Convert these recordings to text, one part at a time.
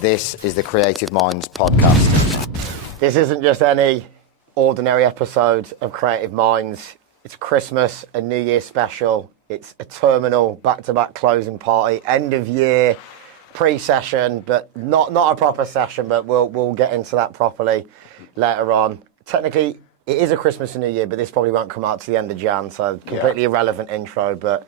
This is the Creative Minds podcast. This isn't just any ordinary episode of Creative Minds. It's a Christmas and New Year special. It's a terminal back-to-back closing party, end of year pre-session, but not a proper session, but we'll get into that properly later on. Technically, it is a Christmas and New Year, but this probably won't come out to the end of Jan, so completely irrelevant intro, but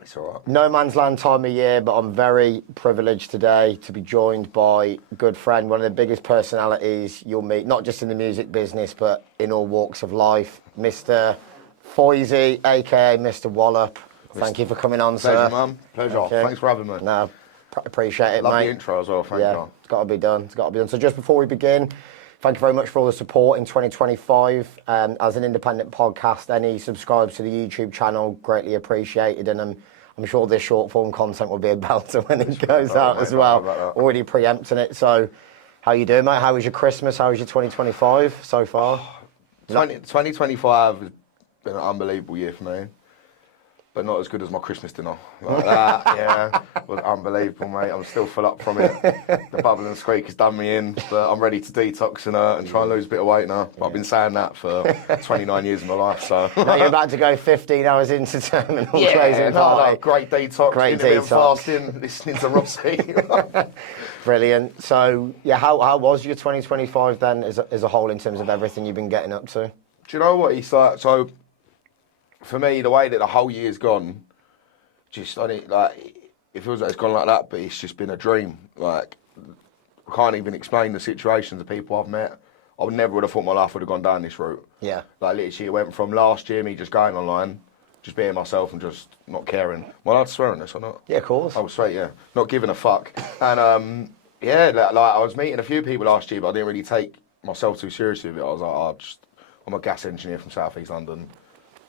it's all right. No man's land time of year, but I'm very privileged today to be joined by a good friend, one of the biggest personalities you'll meet, not just in the music business, but in all walks of life, Mr. Foysey, aka Mr. Walloper. Thank you for coming on, sir. Pleasure, man. Pleasure. Thanks for having me. No, appreciate it, Love mate. the intro as well, thank you. It's got to be done. It's got to be done. So just before we begin, thank you very much for all the support in 2025. As an independent podcast, any subscribes to the YouTube channel, greatly appreciated. And I'm sure this short form content will be a belter when it goes out as well. Already preempting it. So how you doing, mate? How was your Christmas? How was your 2025 so far? 2025 has been an unbelievable year for me, but not as good as my Christmas dinner. Like that, was unbelievable, mate. I'm still full up from it. The bubble and squeak has done me in, but I'm ready to detox and try and lose a bit of weight now. But I've been saying that for 29 years of my life, so. Now you're about to go 15 hours into terminal closing party. Great detox, great intermittent fasting, listening to Rossi. Brilliant. So, how was your 2025 then as a whole in terms of everything you've been getting up to? Do you know what? It's like, so for me, the way that the whole year's gone, it feels like it's gone like that, but it's just been a dream. Like, I can't even explain the situations of people I've met. I never would have thought my life would have gone down this route. Yeah. Like, literally, it went from last year, me just going online, just being myself and just not caring. Well, I'd swear on this or not? Yeah, of course. I was straight, yeah. Not giving a fuck. And, I was meeting a few people last year, but I didn't really take myself too seriously with it. I was like, I'm a gas engineer from South East London.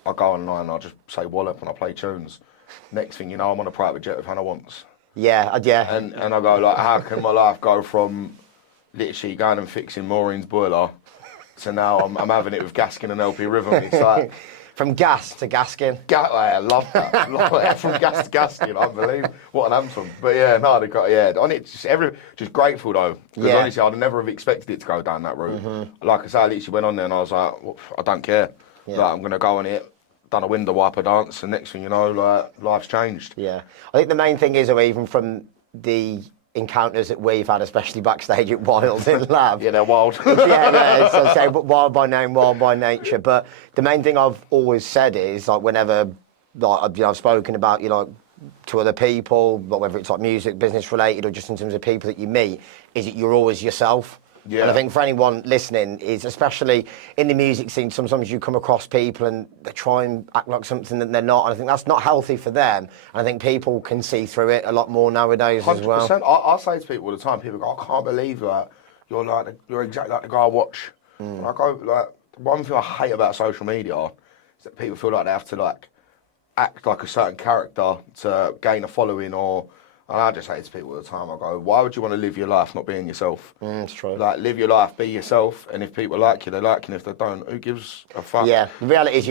I go online and I just say Wallop and I play tunes. Next thing you know, I'm on a private jet with Hannah Wants. Yeah. And I go like, how can my life go from literally going and fixing Maureen's boiler to now I'm having it with Gaskin and LP Rhythm? It's like from gas to Gaskin. I love that. From gas to Gaskin, unbelievable. What an anthem. But on it, just grateful though. Because honestly, I'd never have expected it to go down that route. Mm-hmm. Like I said, I literally went on there and I was like, well, I don't care. Yeah. Like, I'm going to go on it, done a window wiper dance, and next thing you know, like, life's changed. Yeah. I think the main thing is, even from the encounters that we've had, especially backstage at Wild in Lab. Yeah, they're wild. So say wild by name, wild by nature. But the main thing I've always said is, like, whenever I've spoken about, to other people, whether it's like music, business related, or just in terms of people that you meet, is that you're always yourself. Yeah. And I think for anyone listening, is especially in the music scene, sometimes you come across people and they try and act like something that they're not. And I think that's not healthy for them. And I think people can see through it a lot more nowadays 100%. As well. I say to people all the time, people go, I can't believe that you're exactly like the guy I watch. And I go, like, one thing I hate about social media is that people feel like they have to like act like a certain character to gain a following and I just say to people all the time, I go, why would you want to live your life not being yourself? It's true. Like, live your life, be yourself, and if people like you, they like you, and if they don't, who gives a fuck? Yeah, the reality is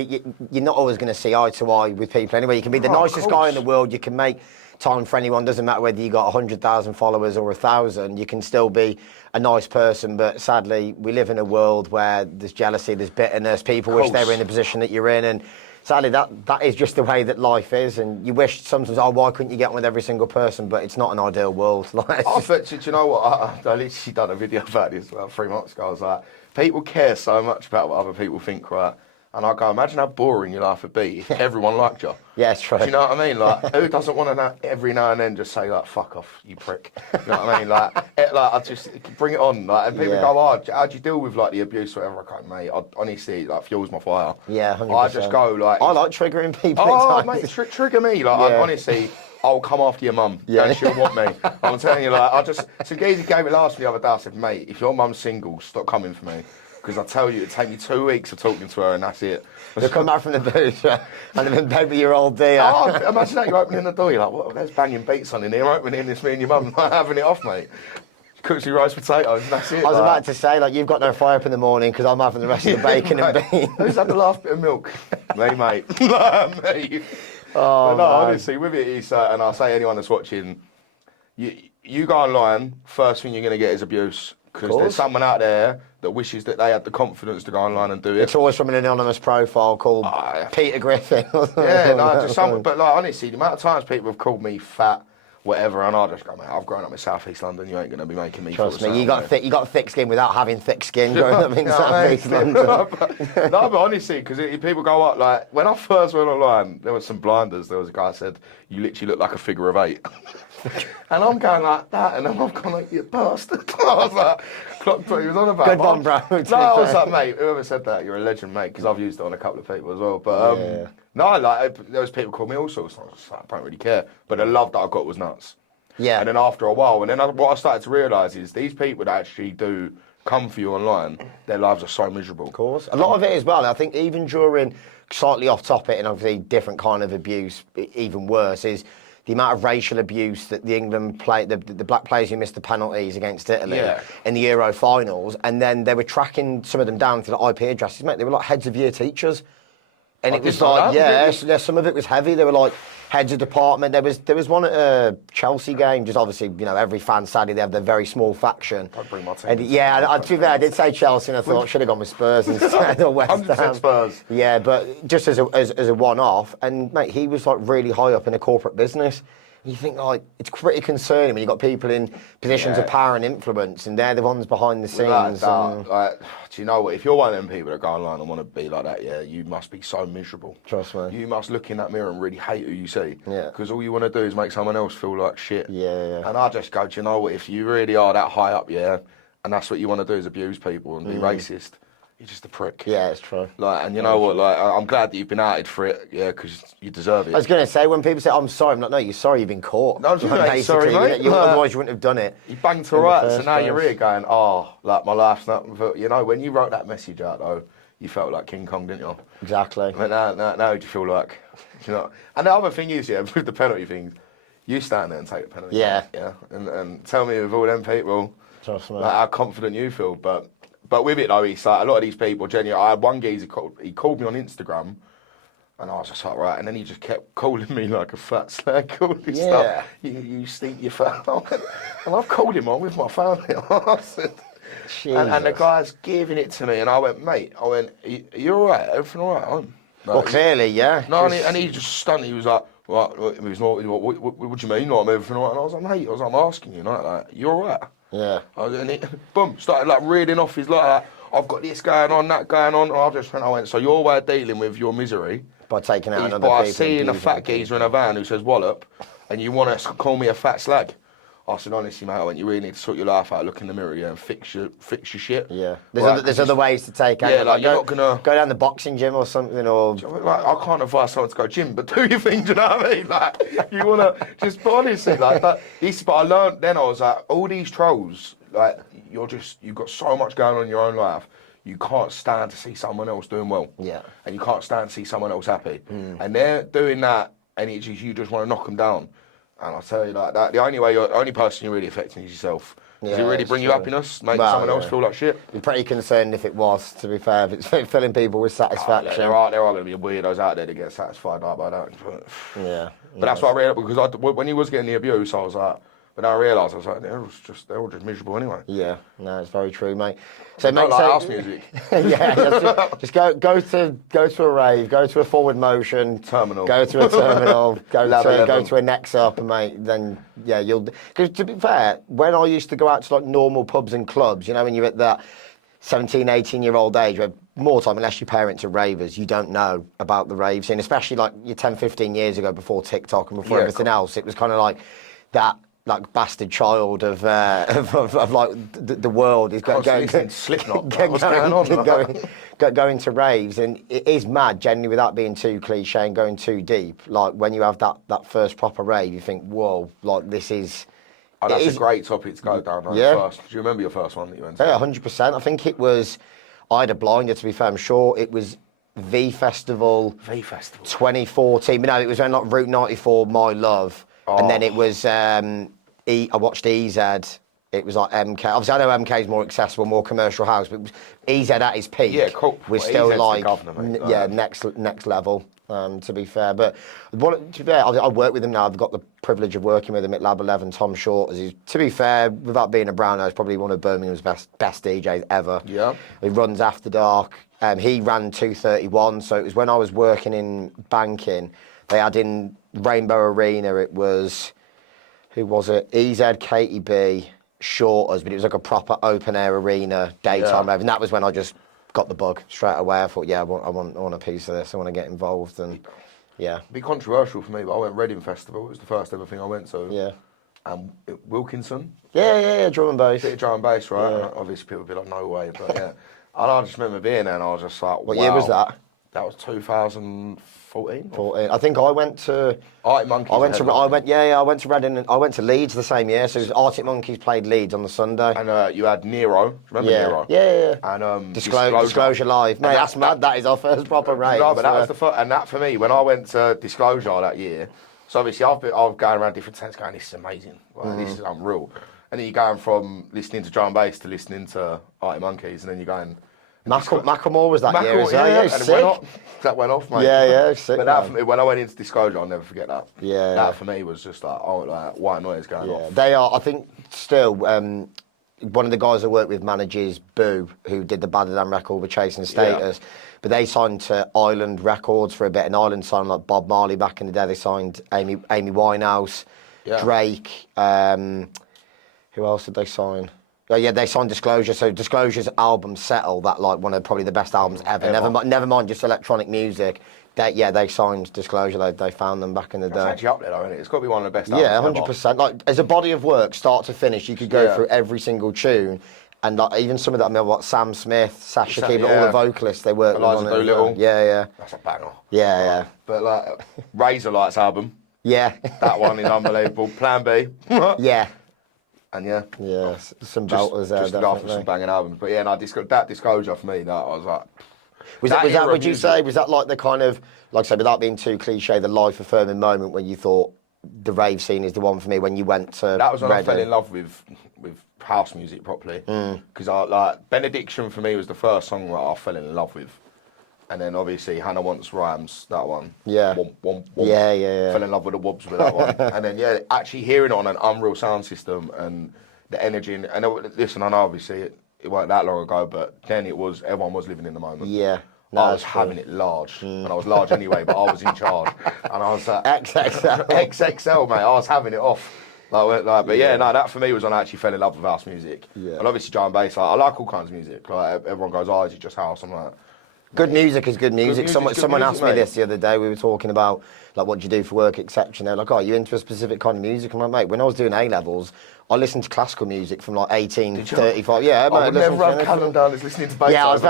you're not always going to see eye to eye with people anyway. You can be the nicest guy in the world, you can make time for anyone, doesn't matter whether you got 100,000 followers or 1,000, you can still be a nice person, but sadly, we live in a world where there's jealousy, there's bitterness, people wish they were in the position that you're in, and sadly, that is just the way that life is, and you wish sometimes, why couldn't you get on with every single person? But it's not an ideal world. Do you know what? I literally done a video about this about 3 months ago. I was like, people care so much about what other people think, right? And I go, imagine how boring your life would be if everyone liked you. Yeah, it's true. Do you know what I mean? Like, who doesn't want to every now and then just say, like, fuck off, you prick? You know what I mean? Like, I just bring it on. Like, and people go, how do you deal with, like, the abuse or whatever? I go, mate, honestly, like, fuels my fire. Yeah, 100%. I just go, like... I like triggering people. Oh, mate, trigger me. Like, honestly, I'll come after your mum. Yeah. And she'll want me. I'm telling you, like, So Geezy gave it last the other day. I said, mate, if your mum's single, stop coming for me. Because I tell you, it'd take me 2 weeks of talking to her and that's it. You'll come back from the booth and then baby your old dear. Oh, imagine that, you're opening the door, you're like, well, there's banging beats on in here, opening this, me and your mum having it off, mate. Cooks you roast potatoes and that's it. I was about to say, like, you've got no fire up in the morning because I'm having the rest of the bacon and beans. Who's had the last bit of milk? Me, mate. Me. Oh, but no, honestly, with it, and I say anyone that's watching, you go online, first thing you're going to get is abuse. Because there's someone out there that wishes that they had the confidence to go online and do it. It's always from an anonymous profile called Peter Griffin. Yeah, no, just some. But like honestly, the amount of times people have called me fat, whatever, and I just go, mate, I've grown up in South East London. You ain't going to be making me. Trust me, you got thick skin without having thick skin growing up in South East London. No, but honestly, because people go up like when I first went online, there was some blinders. There was a guy said, "You literally look like a figure of 8." And I'm going like that, and then I've gone like, you bastard. I was like, clocked what he was on about. Good one, bro. No, I was like, mate, whoever said that, you're a legend, mate, because I've used it on a couple of people as well. But no, like there was people call me all sorts. I was just like, I don't really care. But the love that I got was nuts. Yeah. And then after a while, what I started to realise is these people that actually do come for you online, their lives are so miserable. Of course. A lot of it as well, I think even during, slightly off topic and obviously different kind of abuse, even worse, is the amount of racial abuse that the England the black players who missed the penalties against Italy in the Euro finals, and then they were tracking some of them down to the IP addresses, mate. They were like heads of year teachers. And it was like, some of it was heavy. They were like heads of department. There was one at a Chelsea game, just obviously, every fan, sadly, they have their very small faction. I'd bring my team. And, I did say Chelsea, and I thought, should have gone with Spurs instead or West Ham. Spurs. Yeah, but just as a one-off, and, mate, he was, like, really high up in a corporate business. You think, like, it's pretty concerning when you've got people in positions of power and influence, and they're the ones behind the scenes. Do you know what? If you're one of them people that go online and want to be like that, you must be so miserable. Trust me. You must look in that mirror and really hate who you see. Yeah. Because all you want to do is make someone else feel like shit. Yeah. And I just go, do you know what? If you really are that high up, and that's what you want to do is abuse people and be racist, you're just a prick. Yeah, it's true. Like, and you know what? Like, I'm glad that you've been outed for it, because you deserve it. I was going to say, when people say, I'm sorry, I'm like, no, you're sorry you've been caught. No, you're sorry, mate. Otherwise you wouldn't have done it. You banged to right, so now you're here going, like, my life's not... when you wrote that message out, though, you felt like King Kong, didn't you? Exactly. But now do you feel like... And the other thing is, with the penalty things, you stand there and take the penalty. Yeah. And tell me with all them people, trust me, like, how confident you feel, But with it though, it's like a lot of these people, genuinely, I had one geezer, he called me on Instagram, and I was just like, right, and then he just kept calling me like a fat slag, all this stuff. You stink, you fat. And I've called him on with my family. I said, and the guy's giving it to me, and I went, mate, are you all right? Everything all right? Well, clearly, yeah. No, and he just stunned. He was like, what do you mean? Like, everything all right? And I was like, mate, I'm asking you, like, you all right? Yeah. And he, boom, started like reading off his like, I've got this going on, that going on. And I went, so your way of dealing with your misery by taking out another by seeing a fat geezer in a van who says wallop, and you want to call me a fat slag. I said, honestly, mate, I went, you really need to sort your life out, look in the mirror, and fix your shit. Yeah. There's other ways to take out. Yeah, like you're not gonna go down the boxing gym or something, or like I can't advise someone to go gym, but do your thing. Do you know what I mean? Like you wanna just, but honestly, like but I learned then. I was like, all these trolls, like you've got so much going on in your own life. You can't stand to see someone else doing well. Yeah. And you can't stand to see someone else happy. And they're doing that, and you just want to knock them down. And I'll tell you like that, the only person you're really affecting is yourself. Does it really bring you happiness? Make someone else feel like shit? You're pretty concerned if it was, to be fair, if it's filling people with satisfaction. There are going to be weirdos out there that get satisfied by that. Yeah. But that's what I realised, because when he was getting the abuse, I was like, but then I realised, I was like, they're all just miserable anyway. Yeah, no, it's very true, mate. So, like house music. just go to a rave, go to a forward motion terminal, go to a terminal, go to a next up, and mate, then you'll. Because to be fair, when I used to go out to like normal pubs and clubs, when you're at that 17, 18-year-old age, where more time, unless your parents are ravers, you don't know about the rave scene, especially like 10, 15 years ago before TikTok and before everything else. It was kind of like that. Like bastard child of like the world is going Slipknot. Going to raves, and it is mad. Generally, without being too cliche and going too deep, like when you have that first proper rave, you think, whoa, like this is. Oh, that's a great topic to go down. First. Do you remember your first one that you went to? Yeah, 100%. I think it was. I had a blinder, to be fair. I'm sure it was V Festival. 2014. But no, it was on like Route 94, My Love, and then it was. I watched EZ, it was like MK. Obviously, I know MK is more accessible, more commercial house, but EZ at his peak was still like, next level. To be fair, but to be fair, I work with him now. I've got the privilege of working with him at Lab 11. Tom Short, to be fair, without being a Brown, he's probably one of Birmingham's best DJs ever. Yeah, he runs After Dark. He ran 231, so it was when I was working in banking. They had in Rainbow Arena. It was who was it? EZ, KTB, Shorters, but it was like a proper open air arena daytime rave, and that was when I just got the bug straight away. I thought, yeah, I want a piece of this. I want to get involved, and yeah. It'd be controversial for me, but I went Reading Festival. It was the first ever thing I went to. Yeah. And Wilkinson. Yeah, drum and bass. Bit of drum and bass, right? Yeah. And obviously, people would be like, no way, but yeah. And I just remember being there, and I was just like, what year was that? That was 2014. 14. I think I went to Arctic Monkeys. I went to Reading. I went to Leeds the same year. So it was Arctic Monkeys played Leeds on the Sunday. And you had Nero. Remember Nero? Yeah. And Disclosure Live. Mate, that's mad. That is our first proper rave. No, but that was the first. And that for me, when I went to Disclosure that year. So obviously, I've going around different tents, going, this is amazing. Like, this is unreal. And then you're going from listening to drum and bass to listening to Arctic Monkeys, and then you're going. Macklemore was that year as well. Yeah, and that went off, mate. Yeah, sick. But that for me, when I went into Disclosure, I'll never forget that. Yeah. That for me was just like, white noise going off. They are, I think, still, one of the guys I work with manages Boo, who did the Badder Than record with Chasing Status. Yeah. But they signed to Island Records for a bit, and Island signed like Bob Marley back in the day. They signed Amy Winehouse, Drake. Who else did they sign? Oh, yeah, they signed Disclosure. So Disclosure's album Settle, that like one of probably the best albums ever. Never mind just electronic music. They signed Disclosure. They found them back in the day. It's actually up there, though, isn't it? It's got to be one of the best albums. Yeah, 100%. Like as a body of work, start to finish, you could go through every single tune, and like even some of that. I mean, what Sam Smith, Sasha Key, all the vocalists they worked with on it. Doolittle. Yeah. That's a banger. Yeah. But like Razor Lights album. Yeah. That one is unbelievable. Plan B. Yeah. And some belters there. Just after some banging albums, but that Disclosure for me, that I was like. Was that? Would you say was that like the kind of like I say without being too cliche, the life affirming moment when you thought the rave scene is the one for me when you went to? That was when I fell in love with house music properly because I like Benediction for me was the first song that I fell in love with. And then obviously Hannah Wants Rhymes, that one. Yeah. Yeah. Fell in love with the wobs with that one. And then actually hearing it on an Unreal sound system and the energy. And listen, I know obviously it wasn't that long ago, but then everyone was living in the moment. Yeah. No, I was having it large, and I was large anyway, but I was in charge, and I was like XXL, mate. I was having it off. That for me was when I actually fell in love with house music. Yeah. And obviously drum and bass. Like, I like all kinds of music. Like everyone goes, is it just house? I'm like. Good music is good music. Someone asked me this the other day. We were talking about like what do you do for work, etc. And they're like, "Oh, you into a specific kind of music?" I'm like, "Mate, when I was doing A levels, I listened to classical music from like 1835. Yeah, I would never have Callum down as listening to bass. Yeah, I was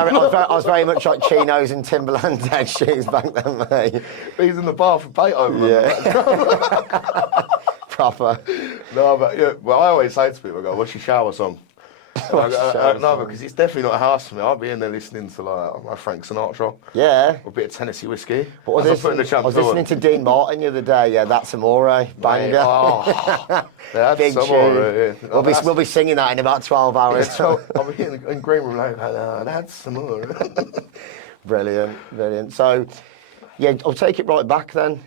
very much like chinos and Timberland dead shoes back then, mate. He's in the bar for Beethoven. Yeah, proper. No, but well, I always say to people, I go, "What's your shower song?" No, because it's definitely not a house for me. I'll be in there listening to like Frank Sinatra. Yeah. Or a bit of Tennessee whiskey. What was this? I was listening to Dean Martin the other day. Yeah, That's Amore. Banger. Big tune. Yeah. We'll be singing that in about 12 hours. I'll be in green room like, that's Amore. Brilliant. So, I'll take it right back then,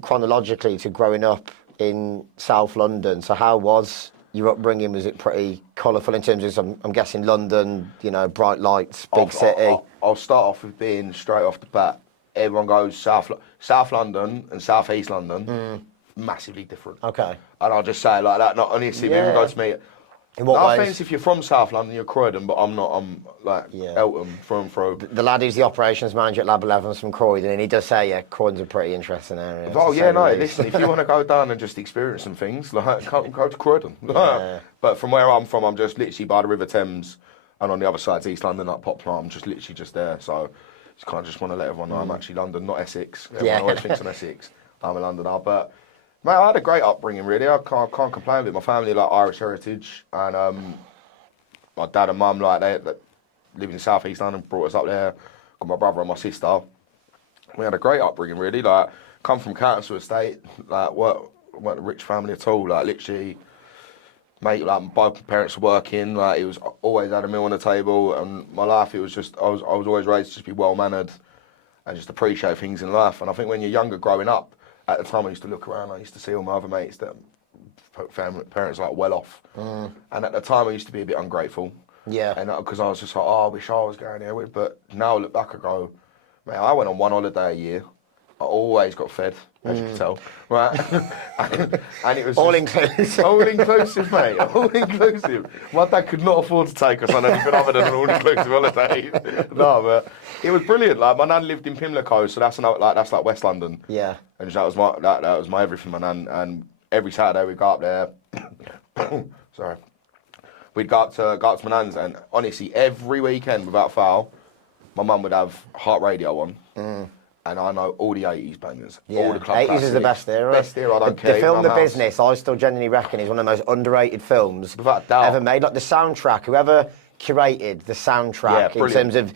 chronologically to growing up in South London. So how was your upbringing? Was it pretty colourful in terms of, I'm guessing London, bright lights, big city? I'll start off with being straight off the bat. Everyone goes South London and South East London, massively different. Okay. And I'll just say it like that. Not only see people go to me. In what no ways? offence if you're from South London, you're Croydon, but I'm not. I'm like Eltham through and through. The lad who's the operations manager at Lab 11 is from Croydon, and he does say, Croydon's a pretty interesting area. Oh listen, if you want to go down and just experience some things, like go to Croydon. But from where I'm from, I'm just literally by the River Thames, and on the other side's East London, like Poplar. I'm just literally just there. So just kind of just want to let everyone know I'm actually London, not Essex. Everyone always thinks I'm Essex. I'm a Londoner, but. Mate, I had a great upbringing, really. I can't complain with it. My family, like Irish heritage, and my dad and mum, like they live in South East London, brought us up there. Got my brother and my sister. We had a great upbringing, really. Like, come from council estate, like weren't a rich family at all. Like, literally, mate, like both parents were working, like it was always had a meal on the table, and my life, it was just I was always raised to just be well mannered and just appreciate things in life. And I think when you're younger, growing up, at the time I used to look around, I used to see all my other mates that parents like well off, and at the time I used to be a bit ungrateful. Yeah. And because I was just like, oh, I wish I was going there with, but now I look back, I go, man, I went on one holiday a year. I always got fed, as you can tell, right? and it was all inclusive. All inclusive, mate. All inclusive. My dad could not afford to take us on anything other than an all-inclusive holiday. No, but it was brilliant. Like my nan lived in Pimlico, so that's like West London. Yeah. And that was my everything. My nan, and every Saturday we'd go up there. Sorry. We'd go up to my nan's, and honestly, every weekend without fail, my mum would have Heart Radio on. And I know all the 80s bangers, all the club 80s classics. is the best era. Best era, I don't care. The film The Business, I still genuinely reckon is one of the most underrated films Without doubt. ever made. Like the soundtrack, whoever curated the soundtrack in terms of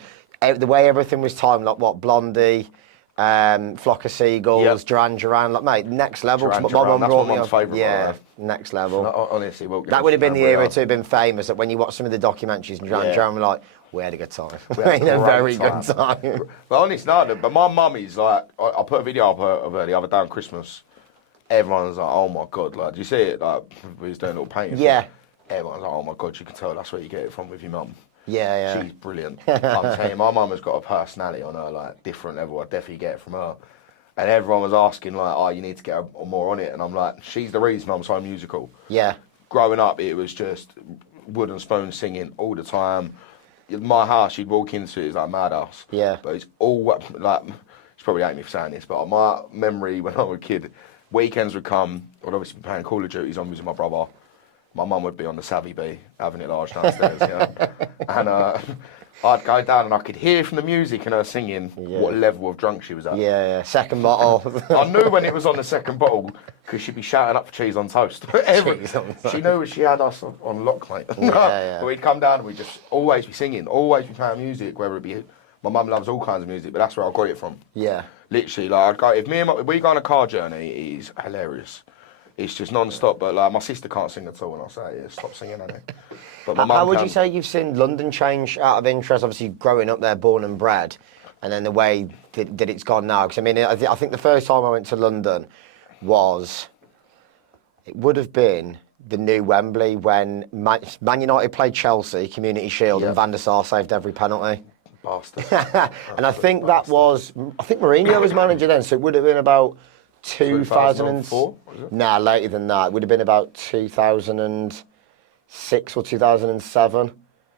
the way everything was timed, like what, Blondie, Flock of Seagulls, Duran Duran, like mate, next level. Duran My Duran, mum that's brought my me mum's up. favourite, Yeah, by the way. next level. Honestly, that would have been the era to have been famous. That when you watch some of the documentaries and Duran Duran, we're like, we had a good time. We had a very good time. But honestly, no, but my mummy's like, I put a video of her the other day on Christmas. Everyone's like, oh my God, like, do you see it? Like, we was doing a little painting. Yeah. Everyone's like, oh my God, you can tell that's where you get it from with your mum. Yeah. She's brilliant. I'm telling you, my mum has got a personality on her, like, different level. I definitely get it from her. And everyone was asking, like, oh, you need to get more on it. And I'm like, she's the reason I'm so musical. Yeah. Growing up, it was just wooden spoon singing all the time. My house, you'd walk into it, it's like a madhouse. Yeah. But it's all, like, she probably hate me for saying this, but my memory when I was a kid, weekends would come, I'd obviously be playing Call of Duty zombies with my brother. My mum would be on the Savvy Bee, having it large downstairs, And I'd go down and I could hear from the music and her singing what level of drunk she was at. Yeah. Second bottle. I knew when it was on the second bottle because she'd be shouting up for cheese on toast. She knew she had us on lock, mate. But we'd come down and we'd just always be singing, always be playing music, whether it be... My mum loves all kinds of music, but that's where I got it from. Yeah. Literally, like, I'd go, if we go on a car journey, it's hilarious. It's just non-stop, but like my sister can't sing at all, and I'll say, yeah, stop singing, honey. But my mum How would you say you've seen London change out of interest? Obviously, growing up there, born and bred, and then the way that it's gone now. Because I mean, I think the first time I went to London it would have been the new Wembley when Man United played Chelsea, Community Shield, and Van der Sar saved every penalty. Bastard. And I think Mourinho was manager then, so it would have been about 2004? Nah, later than that. It would have been about 2006 or 2007.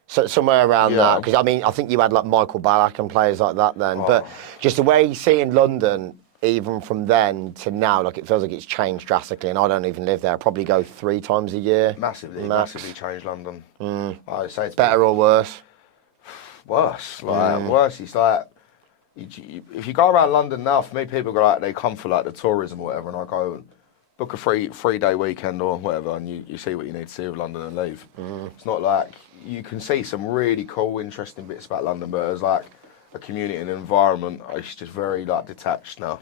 So somewhere around that. Because, I mean, I think you had, like, Michael Ballack and players like that then. But just the way you see in London, even from then to now, like, it feels like it's changed drastically. And I don't even live there. I probably go 3 times a year. Massively changed London. I'd say it's better or worse? Worse. Worse. It's like... If you go around London now, for me, people go like they come for like the tourism or whatever, and I go book a three-day weekend or whatever, and you see what you need to see of London and leave. It's not like you can see some really cool, interesting bits about London, but as like a community and environment, it's just very like detached now.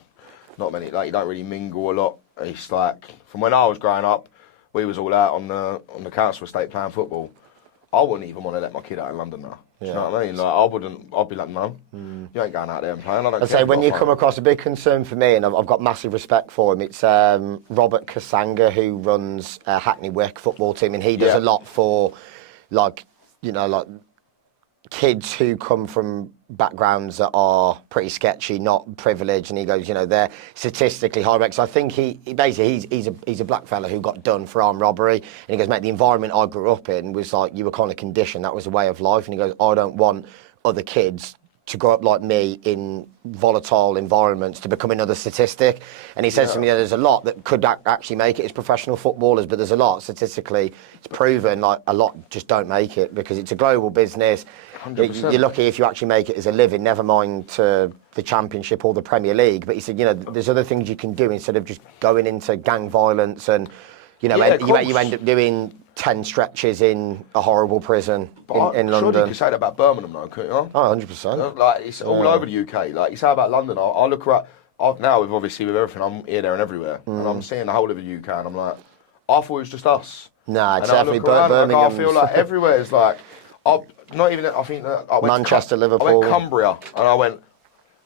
Not many, like you don't really mingle a lot. It's like from when I was growing up, we was all out on the council estate playing football. I wouldn't even want to let my kid out in London now. Do you know what I mean? Like, I'd be like, no, you ain't going out there and playing. I'd say when you come across a big concern for me, and I've got massive respect for him, it's Robert Kasanga, who runs Hackney Wick football team, and he does a lot for, like, you know, like kids who come from backgrounds that are pretty sketchy, not privileged, and he goes, you know, they're statistically high risk. So I think he basically he's a black fella who got done for armed robbery, and he goes, mate, the environment I grew up in was like you were kind of conditioned, that was a way of life, and he goes, I don't want other kids to grow up like me in volatile environments to become another statistic. And he says to me, there's a lot that could actually make it as professional footballers, but there's a lot statistically, it's proven like a lot just don't make it because it's a global business. 100%. You're lucky if you actually make it as a living, never mind to the Championship or the Premier League. But he said, you know, there's other things you can do instead of just going into gang violence and, you know, you end up doing 10 stretches in a horrible prison in London. Surely you could say that about Birmingham though, couldn't you? Oh, 100%. Like, it's all over the UK. Like, you say about London, I look around, now with everything, I'm here, there and everywhere. And I'm seeing the whole of the UK and I'm like, I thought it was just us. Nah, it's and definitely I look around, like, I Birmingham. feel like everywhere is like, not even. I think that I went Manchester, I Liverpool. went Cumbria, and I went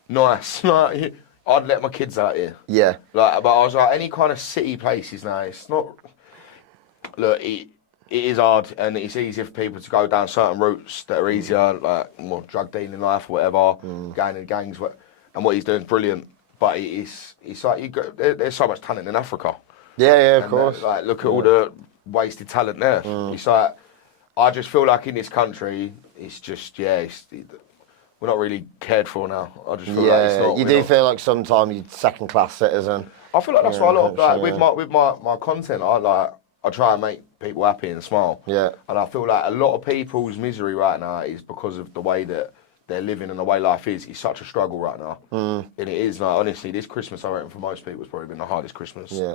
nice. Like, I'd let my kids out here. Yeah. Like, but I was like, any kind of city places now. It's not. Look, it is hard, and it's easier for people to go down certain routes that are easier, like more drug dealing life or whatever, going in gangs. And what he's doing is brilliant. But it's like there's so much talent in Africa. Yeah, of And course. like, look at all the wasted talent there. It's like, I just feel like in this country, it's just, we're not really cared for now. I just feel like it's not. You do feel like sometimes you're second-class citizen. I feel like that's why a lot of, like, so. with my content, I try and make people happy and smile. Yeah. And I feel like a lot of people's misery right now is because of the way that they're living and the way life is. It's such a struggle right now. And it is, like, honestly, this Christmas, I reckon, for most people, it's probably been the hardest Christmas. Yeah.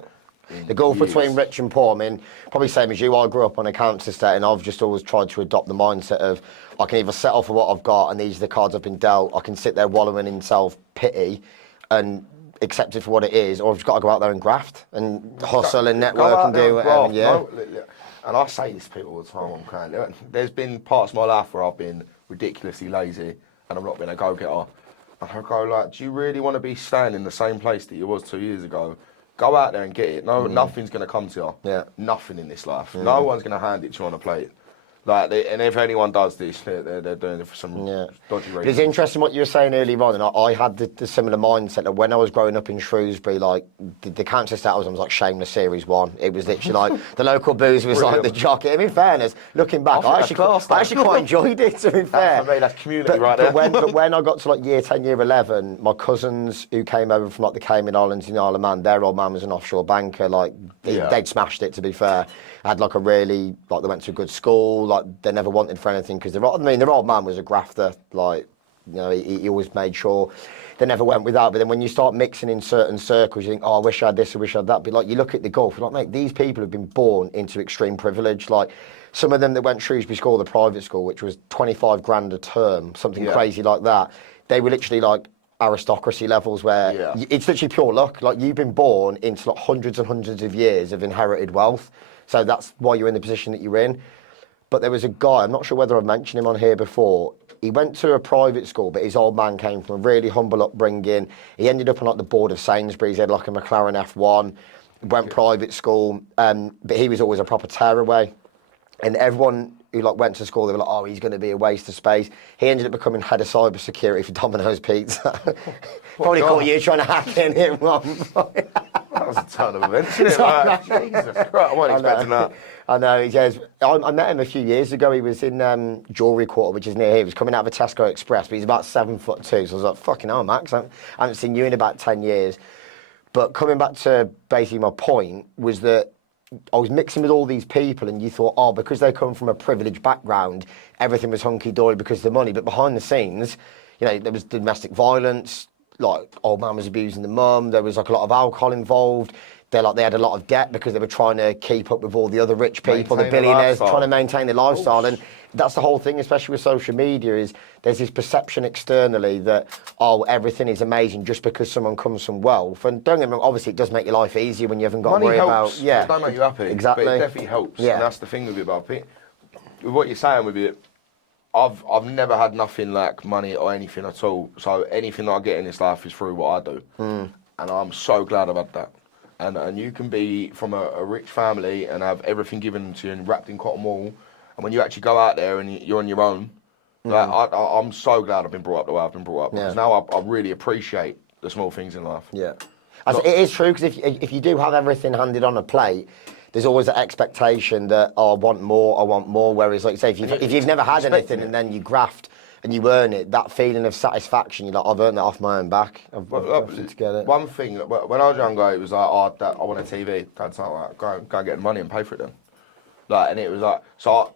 The gulf between rich and poor, I mean, probably same as you. I grew up on a council estate, and I've just always tried to adopt the mindset of I can either settle for what I've got, and these are the cards I've been dealt. I can sit there wallowing in self-pity and accept it for what it is, or I've just got to go out there and graft and hustle and network and do whatever. And I say this to people all the time, I'm crying. There's been parts of my life where I've been ridiculously lazy and I've not been a go-getter. And I go, like, do you really want to be staying in the same place that you was 2 years ago? Go out there and get it. No, nothing's going to come to you. Yeah. Nothing in this life. No one's going to hand it to you on a plate. Like, and if anyone does this, they're doing it for some dodgy reason. It's interesting what you were saying earlier on, and I had the similar mindset that when I was growing up in Shrewsbury, like the council estate I was like Shameless Series 1. It was literally like the local booze was like the jockey. I mean, in fairness, looking back, I actually quite enjoyed it, to be fair. For me, that's community right there. But when I got to like year 10, year 11, my cousins who came over from like the Cayman Islands in the Isle of Man, their old man was an offshore banker. Like they'd smashed it, to be fair. Had like they went to a good school, like they never wanted for anything because their old man was a grafter, like, you know, he always made sure they never went without. But then when you start mixing in certain circles, you think, oh, I wish I had this, I wish I had that. But like, you look at the Gulf, you're like, mate, these people have been born into extreme privilege. Like, some of them that went Shrewsbury School, the private school, which was 25 grand a term, something crazy like that, they were literally like aristocracy levels where it's literally pure luck. Like, you've been born into like hundreds and hundreds of years of inherited wealth. So that's why you're in the position that you're in. But there was a guy, I'm not sure whether I've mentioned him on here before. He went to a private school, but his old man came from a really humble upbringing. He ended up on like the board of Sainsbury's. He had like a McLaren F1, went private school, but he was always a proper tearaway. And everyone who like went to school, they were like, oh, he's going to be a waste of space. He ended up becoming head of cyber security for Domino's Pizza. Probably caught you trying to hack in him once. That was a ton of events, isn't it? Like, Jesus Christ, I wasn't expecting that. I know. He says, I met him a few years ago. He was in Jewellery Quarter, which is near here. He was coming out of a Tesco Express, but he's about 7'2". So I was like, fucking hell, Max, I haven't seen you in about 10 years. But coming back to basically my point was that I was mixing with all these people, and you thought, oh, because they come from a privileged background, everything was hunky-dory because of the money. But behind the scenes, you know, there was domestic violence, like old man was abusing the mum, there was like a lot of alcohol involved. They had a lot of debt because they were trying to keep up with all the other rich people, the billionaires, trying to maintain their lifestyle. And that's the whole thing, especially with social media, is there's this perception externally that, oh, everything is amazing just because someone comes from wealth. And don't get me wrong, obviously it does make your life easier when you haven't got to worry helps. about... It don't make you happy. Exactly. But it definitely helps. Yeah. And that's the thing with it, about it. With what you're saying with it, I've never had nothing like money or anything at all. So anything that I get in this life is through what I do. And I'm so glad I've had that. And you can be from a rich family and have everything given to you and wrapped in cotton wool. And when you actually go out there and you're on your own, like, I'm so glad I've been brought up the way I've been brought up. Because now I really appreciate the small things in life. Yeah. It is true, because if you do have everything handed on a plate, there's always that expectation that, oh, I want more. Whereas, like you say, if you've never had anything and then you graft and you earn it, that feeling of satisfaction, you're like, I've earned that off my own back. I've to get it. One thing, when I was younger, it was like, oh, Dad, I want a TV. Dad's like, go and get the money and pay for it then. Like, and it was like, so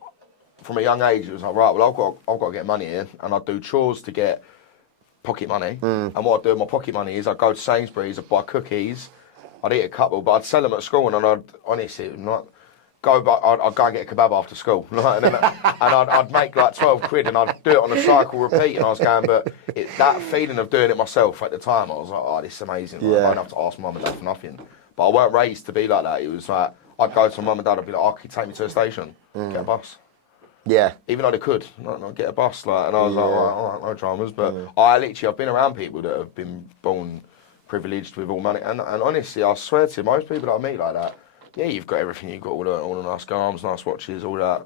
from a young age, it was like, right, well, I've got to get money in, and I'd do chores to get pocket money. And what I'd do with my pocket money is I'd go to Sainsbury's, I'd buy cookies, I'd eat a couple, but I'd sell them at school, and I'd honestly not I'd go and get a kebab after school, and I'd make like 12 quid, and I'd do it on a cycle repeat, and I was going, but that feeling of doing it myself at the time, I was like, oh, this is amazing. Like, I don't have to ask mum and dad for nothing. But I weren't raised to be like that. It was like, I'd go to my mum and dad, I'd be like, oh, can you take me to a station? Get a bus. Yeah. Even though they could, no, get a bus, like, and I was like, all right, no dramas. But I've been around people that have been born privileged with all money, and honestly, I swear to you, most people that I meet like that, yeah, you've got everything, you've got all the nice arms, nice watches, all that,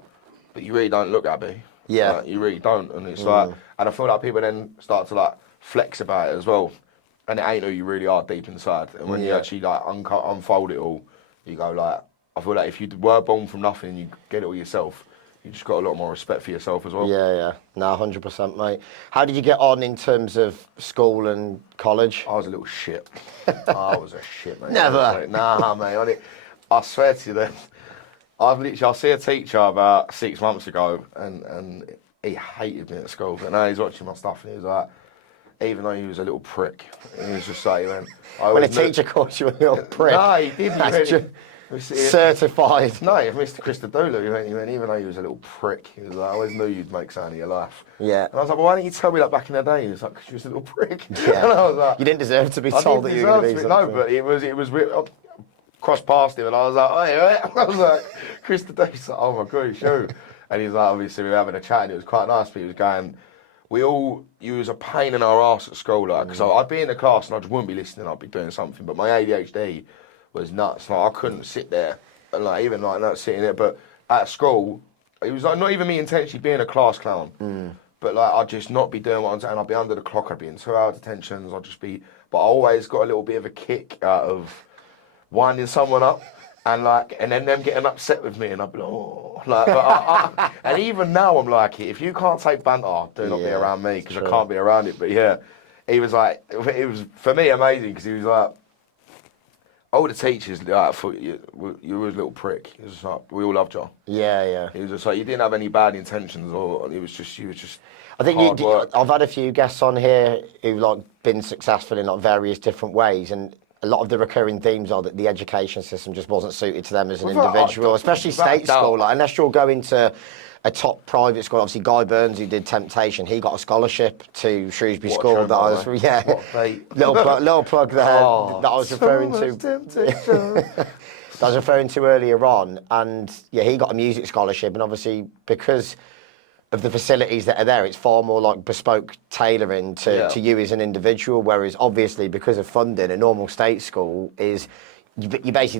but you really don't look happy. Yeah. Like, you really don't, and it's like, and I feel like people then start to like flex about it as well, and it ain't who you really are deep inside. And when you actually like unfold it all, you go like, I feel like if you were born from nothing and you get it all yourself, you just got a lot more respect for yourself as well. Yeah. No, 100%, mate. How did you get on in terms of school and college? I was a little shit. I was a shit, mate. Never. Nah, mate. I swear to you that I see a teacher about 6 months ago, and he hated me at school. But now he's watching my stuff, and he was like, even though he was a little prick, he was just like, when a teacher calls you a little prick. No, he didn't. Certified. No, Mr. Christodoulou, he went, even though he was a little prick, he was like, I always knew you'd make something of your life. Yeah. And I was like, well, why didn't you tell me that back in the day? He was like, because you was a little prick. Yeah. And I was like, you didn't deserve to be told that you were going to be something. No, but it was I crossed past him and I was like, oh, yeah. I was like, Christodoulou, he's like, oh my God, shoot. And he's like, obviously we were having a chat and it was quite nice, but he was going, you was a pain in our arse at school, like, because I'd be in the class and I just wouldn't be listening, I'd be doing something, but my ADHD was nuts. Like, I couldn't sit there and like even like not sitting there. But at school, it was like not even me intentionally being a class clown, but like I'd just not be doing what I'm saying. I'd be under the clock. I'd be in 2 hour detentions. I'd just be. But I always got a little bit of a kick out of winding someone up. And then them getting upset with me, and I'd be like, oh, like, but and even now I'm like, if you can't take banter, do not be around me because I can't be around it. But yeah, he was like, it was for me amazing because he was like, all the teachers like, thought you were a little prick. He was like, we all loved you. Yeah. He was just like, you didn't have any bad intentions, or you was just. I think I've had a few guests on here who've like been successful in like various different ways, and a lot of the recurring themes are that the education system just wasn't suited to them as an individual, especially state school. Like, unless you're going to a top private school, obviously Guy Burns, who did Temptation, he got a scholarship to Shrewsbury School. That I was, little plug there. That I was referring to. That I was referring to earlier on, and yeah, he got a music scholarship, and obviously because of the facilities that are there, it's far more like bespoke tailoring to you as an individual. Whereas obviously because of funding, a normal state school is you basically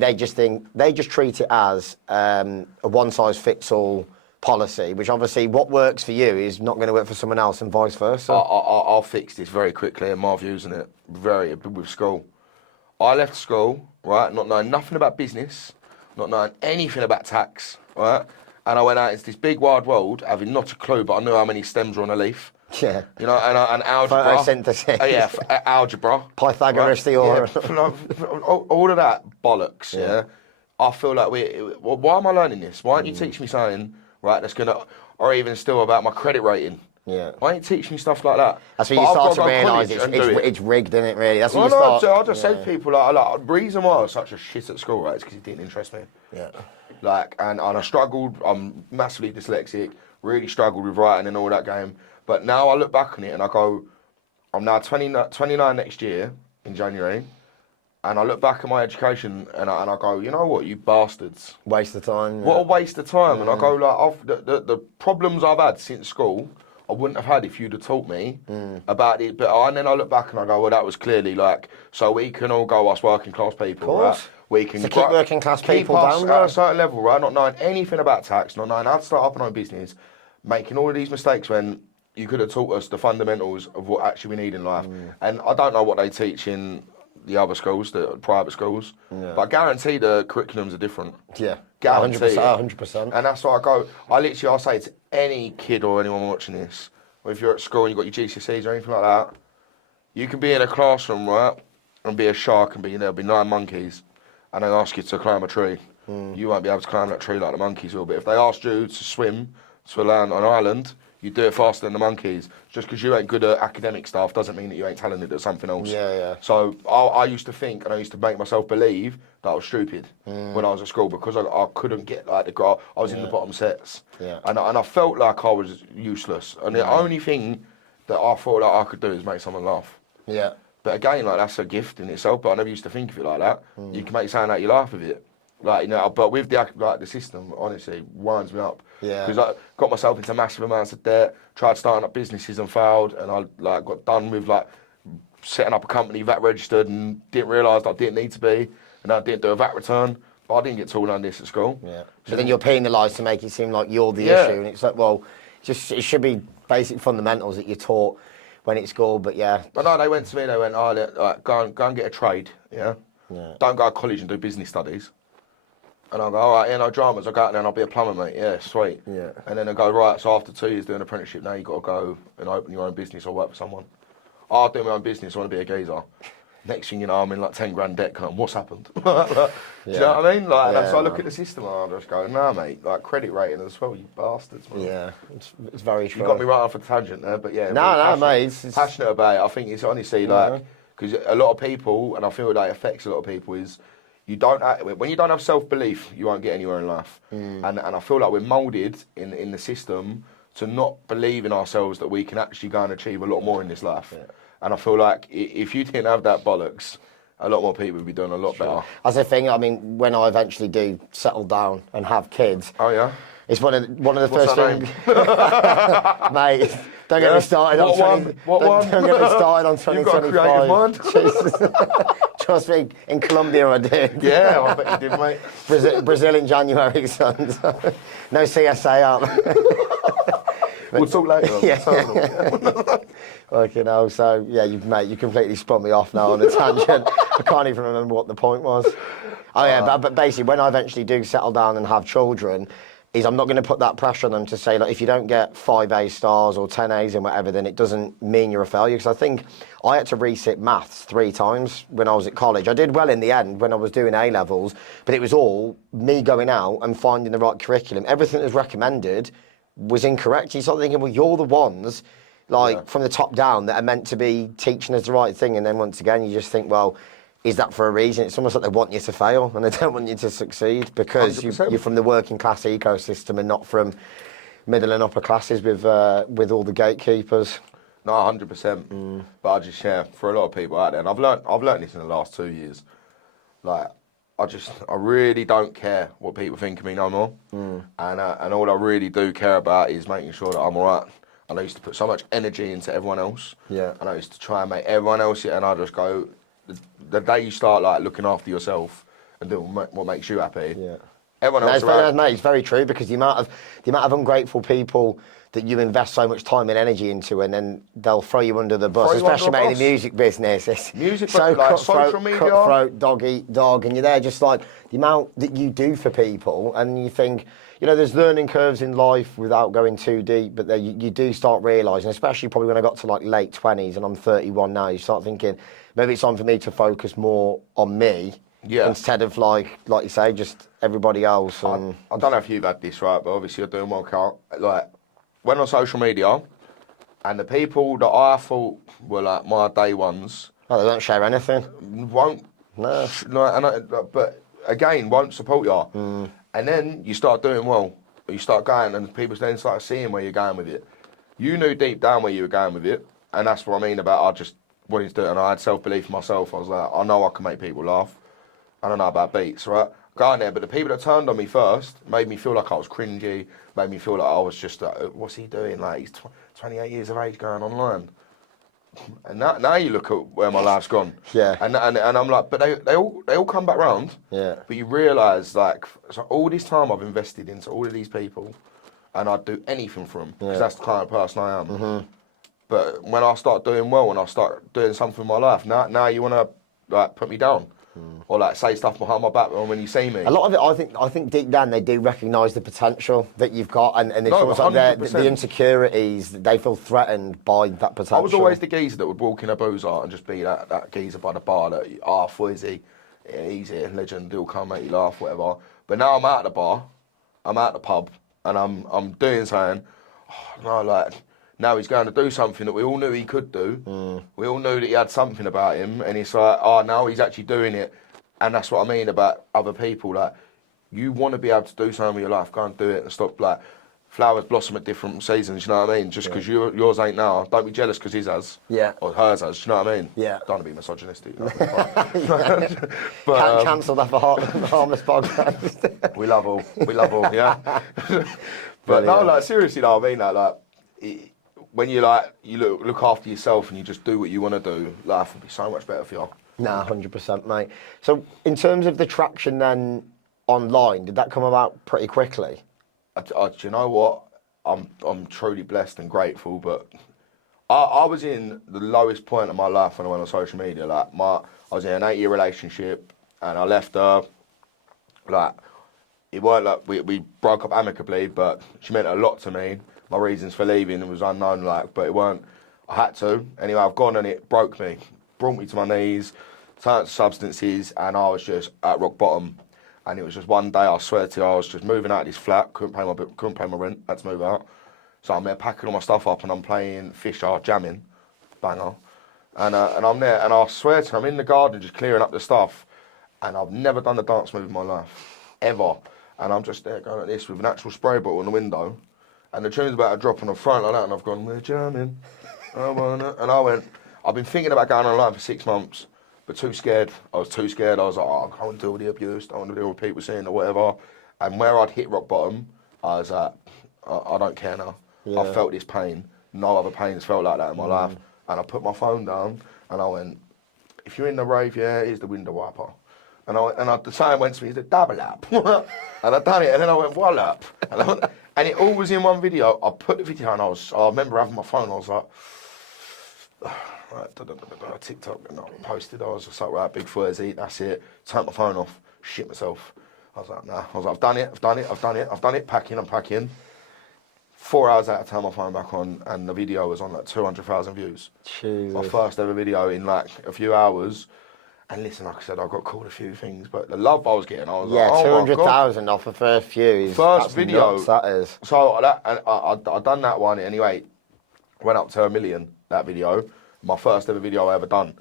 they just treat it as a one size fits all policy, which obviously what works for you is not going to work for someone else, and vice versa. I'll fix this very quickly in my views on it. With school, I left school right, not knowing nothing about business, not knowing anything about tax, right. And I went out into this big wide world, having not a clue, but I knew how many stems were on a leaf. Yeah. You know, and algebra. Photosynthesis. Algebra. Pythagoras theorem. All of that bollocks, yeah. I feel like why am I learning this? Why don't you teach me something, right, that's going to, or even still about my credit rating? Yeah. Why don't you teach me stuff like that? That's when you start to realise it's rigged, isn't it, really? That's when you start. I just say to people, like, the reason why I was such a shit at school, right, is because it didn't interest me. Yeah. Like, and I struggled, I'm massively dyslexic, really struggled with writing and all that game. But now I look back on it and I go, I'm now 29 next year in January, and I look back at my education and I go, you know what, you bastards. Waste of time. What a waste of time. And I go, like, the problems I've had since school, I wouldn't have had if you'd have taught me about it. But and then I look back and I go, well, that was clearly like, so we can all go, us working class people, right? We can keep working class people down at a certain level, right? Not knowing anything about tax, not knowing how to start up an own business, making all of these mistakes when you could have taught us the fundamentals of what actually we need in life. And I don't know what they teach in the other schools, the private schools, but I guarantee the curriculums are different. Yeah, guarantee 100%. And that's why I go. I'll say to any kid or anyone watching this, or if you're at school and you've got your GCSEs or anything like that, you can be in a classroom, right, and be a shark and there'll be 9 monkeys, and they ask you to climb a tree. You won't be able to climb that tree like the monkeys will. But if they asked you to swim to land on an island, you do it faster than the monkeys. Just because you ain't good at academic stuff doesn't mean that you ain't talented at something else. Yeah. So I used to think, and I used to make myself believe that I was stupid when I was at school because I couldn't get like the graph. I was in the bottom sets. Yeah. And I felt like I was useless. And the only thing that I thought like I could do is make someone laugh. Yeah. But again, like that's a gift in itself. But I never used to think of it like that. You can make something out your life with it. Like, you know, but with the system, honestly, winds me up. Yeah. Because I got myself into massive amounts of debt, tried starting up businesses and failed, and I like got done with like setting up a company, VAT registered, and didn't realise that I didn't need to be, and I didn't do a VAT return. But I didn't get taught on this at school. Yeah. So then you're penalised to make it seem like you're the Yeah. issue, and it's like, well, it should be basic fundamentals that you're taught when it's school. But yeah. But no, they went to me. They went, "Oh, like, go and get a trade. Yeah. Don't go to college and do business studies." And I go, "All right, no dramas. I'll go out there and I'll be a plumber, mate. Yeah, sweet." Yeah. And then they go, "Right, so after 2 years doing an apprenticeship, now you've got to go and open your own business or work for someone." "Oh, I'll do my own business. I want to be a geezer." Next thing you know, I'm in like 10 grand debt. What's happened? Do you know what I mean? Like, and so I look at the system and I just go, "Nah, mate. Like credit rating as well, you bastards." Man. Yeah, it's very true. You got me right off a tangent there, but yeah. No, mate. It's passionate about it. I think it's honestly like, because a lot of people, and I feel like it affects a lot of people, is when you don't have self-belief, you won't get anywhere in life. And I feel like we're moulded in the system to not believe in ourselves that we can actually go and achieve a lot more in this life. Yeah. And I feel like if you didn't have that bollocks, a lot more people would be doing a lot better. As a thing, I mean, when I eventually do settle down and have kids. Oh yeah. It's one of the What's first things, mate. Don't get me started on Don't get me started on 2025. You've got a creative mind. Jesus. Trust me, in Colombia I did. Yeah, I bet you did, mate. Brazil in January, son. No CSA up. We'll talk later. Yeah. Okay, no. So yeah, you completely spun me off now on a tangent. I can't even remember what the point was. Oh yeah, but basically, when I eventually do settle down and have children, is I'm not going to put that pressure on them to say, like, if you don't get 5 A stars or 10 A's and whatever, then it doesn't mean you're a failure. Because I think I had to resit maths 3 times when I was at college. I did well in the end when I was doing A levels, but it was all me going out and finding the right curriculum. Everything that was recommended was incorrect. You start thinking, well, you're the ones, from the top down, that are meant to be teaching us the right thing. And then once again, you just think, well, is that for a reason? It's almost like they want you to fail and they don't want you to succeed because you're from the working class ecosystem and not from middle and upper classes with all the gatekeepers. No, 100%. But I just share for a lot of people out there, and I've learned this in the last 2 years. Like, I really don't care what people think of me no more, and all I really do care about is making sure that I'm alright. And I used to put so much energy into everyone else, and I used to try and make everyone else, and I just go. The day you start like looking after yourself and doing what makes you happy, everyone else around. Mate, it's very true because the amount of ungrateful people that you invest so much time and energy into, and then they'll throw you under the bus, especially mate in the music business. It's music, so like social media, cutthroat, dog eat dog, and you're there just like the amount that you do for people, and you think. You know, there's learning curves in life without going too deep, but you do start realising, especially probably when I got to like late 20s and I'm 31 now, you start thinking, maybe it's time for me to focus more on me instead of like you say, just everybody else. And I don't know if you've had this, right, but obviously you're doing well, Carl. Like, went on social media, and the people that I thought were like my day ones... Oh, they don't share anything? Won't. No. But again, won't support you. And then you start doing well. You start going, and people then start seeing where you're going with it. You knew deep down where you were going with it, and that's what I mean about I just wanted to do it, and I had self-belief in myself. I was like, I know I can make people laugh. I don't know about beats, right? Going there, but the people that turned on me first made me feel like I was cringy, made me feel like I was just, what's he doing? Like, he's 28 years of age going online. And now you look at where my life's gone. Yeah. And I'm like, but they all come back round. Yeah. But you realise, like, so all this time I've invested into all of these people, and I'd do anything for them because that's the kind of person I am. But when I start doing well and I start doing something in my life, now you want to like put me down. Or like say stuff behind my back when you see me. A lot of it, I think deep down they do recognise the potential that you've got, and it's almost like the insecurities. They feel threatened by that potential. I was always the geezer that would walk in a boozer and just be that geezer by the bar that Foysey, easy legend, he'll come make you laugh, whatever. But now I'm out the bar, I'm out the pub, and I'm doing something. Now he's going to do something that we all knew he could do. We all knew that he had something about him, and it's like, now he's actually doing it. And that's what I mean about other people. Like, you want to be able to do something with your life, go and do it and stop like flowers blossom at different seasons, you know what I mean? Just because yours ain't now, don't be jealous because his has. Yeah. Or hers has, you know what I mean? Yeah. Don't want to be misogynistic. Can't cancel that for Harmless Podcast. We love all, yeah? But no, like, seriously, though, I mean that, like, when you look after yourself and you just do what you want to do, life will be so much better for you. Nah, 100%, mate. So, in terms of the traction then online, did that come about pretty quickly? Do you know what? I'm truly blessed and grateful, but I was in the lowest point of my life when I went on social media. Like I was in an 8-year relationship, and I left her. Like it weren't like we broke up amicably, but she meant a lot to me. My reasons for leaving was unknown, but it weren't. I had to anyway. I've gone and it broke me, brought me to my knees, turned to substances, and I was just at rock bottom. And it was just one day, I swear to you, I was just moving out of this flat, couldn't pay my rent, had to move out. So I'm there packing all my stuff up and I'm playing Fisher, jamming, banger. And I'm there, and I swear to you, I'm in the garden just clearing up the stuff. And I've never done a dance move in my life, ever. And I'm just there going like this with an actual spray bottle in the window. And the tune's about to drop on the front like that, and I've gone, we're jamming, I wanna. And I went, I've been thinking about going online for 6 months. But too scared. I was too scared. I was like, I can't deal with the abuse. I want to deal with people saying or whatever. And where I'd hit rock bottom, I was like, I don't care now. Yeah. I felt this pain. No other pains felt like that in my life. And I put my phone down and I went, if you're in the rave, here's the window wiper. And the sign went to me, it's a double up. And I done it, and then I went, Walloper. And it all was in one video. I put the video and I remember having my phone, I was like, TikTok, and I posted. I was just like, right, Big Foysey, that's it. Turned my phone off, shit myself. I was like, nah. I was like, I've done it. I'm packing. 4 hours out, I turned my phone back on, and the video was on like 200,000 views. Jesus. My first ever video in like a few hours. And listen, like I said, I got called a few things, but the love I was getting, I was like, oh 200,000 off the first few. First video. Nuts, that is. So I done that one anyway. Went up to 1 million, that video. My first ever video I ever done.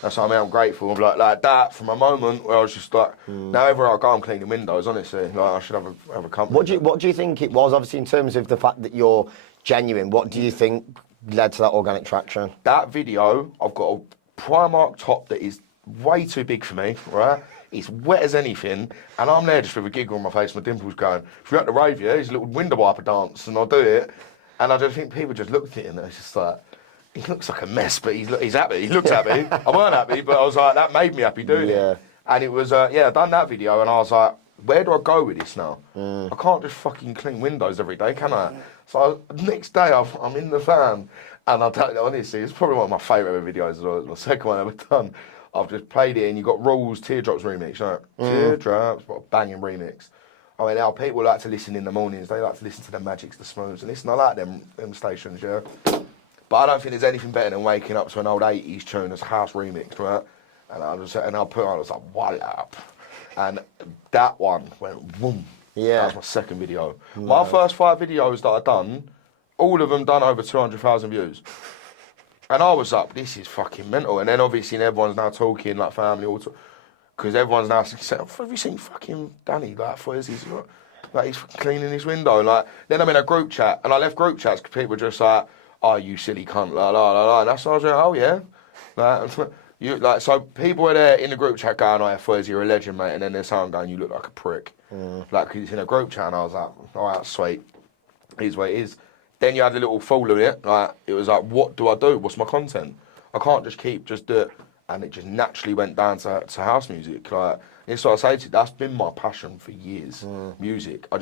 That's what I mean, I'm grateful. I'm like that from a moment where I was just like, now everywhere I go, I'm cleaning windows, honestly. Like, I should have a company. What do you think it was, obviously, in terms of the fact that you're genuine, what do you think led to that organic traction? That video, I've got a Primark top that is way too big for me, right? It's wet as anything, and I'm there just with a giggle on my face, my dimples going, if you're at the rave, here's a little window wiper dance, and I'll do it. And I just think people just looked at it and it's just like, he looks like a mess, but he's happy. He looks happy. I weren't happy, but I was like, that made me happy doing it. And it was, I done that video, and I was like, where do I go with this now? I can't just fucking clean windows every day, can I? So next day, I'm in the van, and I'll tell you, honestly, it's probably one of my favourite ever videos as well. The second one I've ever done. I've just played it, and you got Rules Teardrops remix, you know? Teardrops, what a banging remix. I mean, our people like to listen in the mornings. They like to listen to the Magics, the Smooths, and listen, I like them stations, yeah? But I don't think there's anything better than waking up to an old 80s tune that's house remix, right? And I was like, Walloper. And that one went boom. Yeah. That was my second video. No. My first 5 videos that I done, all of them done over 200,000 views. And I was like, this is fucking mental. And then obviously everyone's now talking, like family, because everyone's now saying, have you seen fucking Danny, like, Foysey's, like, he's cleaning his window. Like, then I'm in a group chat, and I left group chats because people were just like, oh, you silly cunt, la la la la. And that's why I was like, oh yeah. So people were there in the group chat going, oh, yeah, Foysey, you're a legend, mate. And then there's someone going, you look like a prick. Like, cause it's in a group chat, and I was like, all right, sweet. Here's what it is. Then you had a little fall of it. Like, it was like, what do I do? What's my content? I can't just do it. And it just naturally went down to house music. Like, it's what I say to you, that's been my passion for years, music. I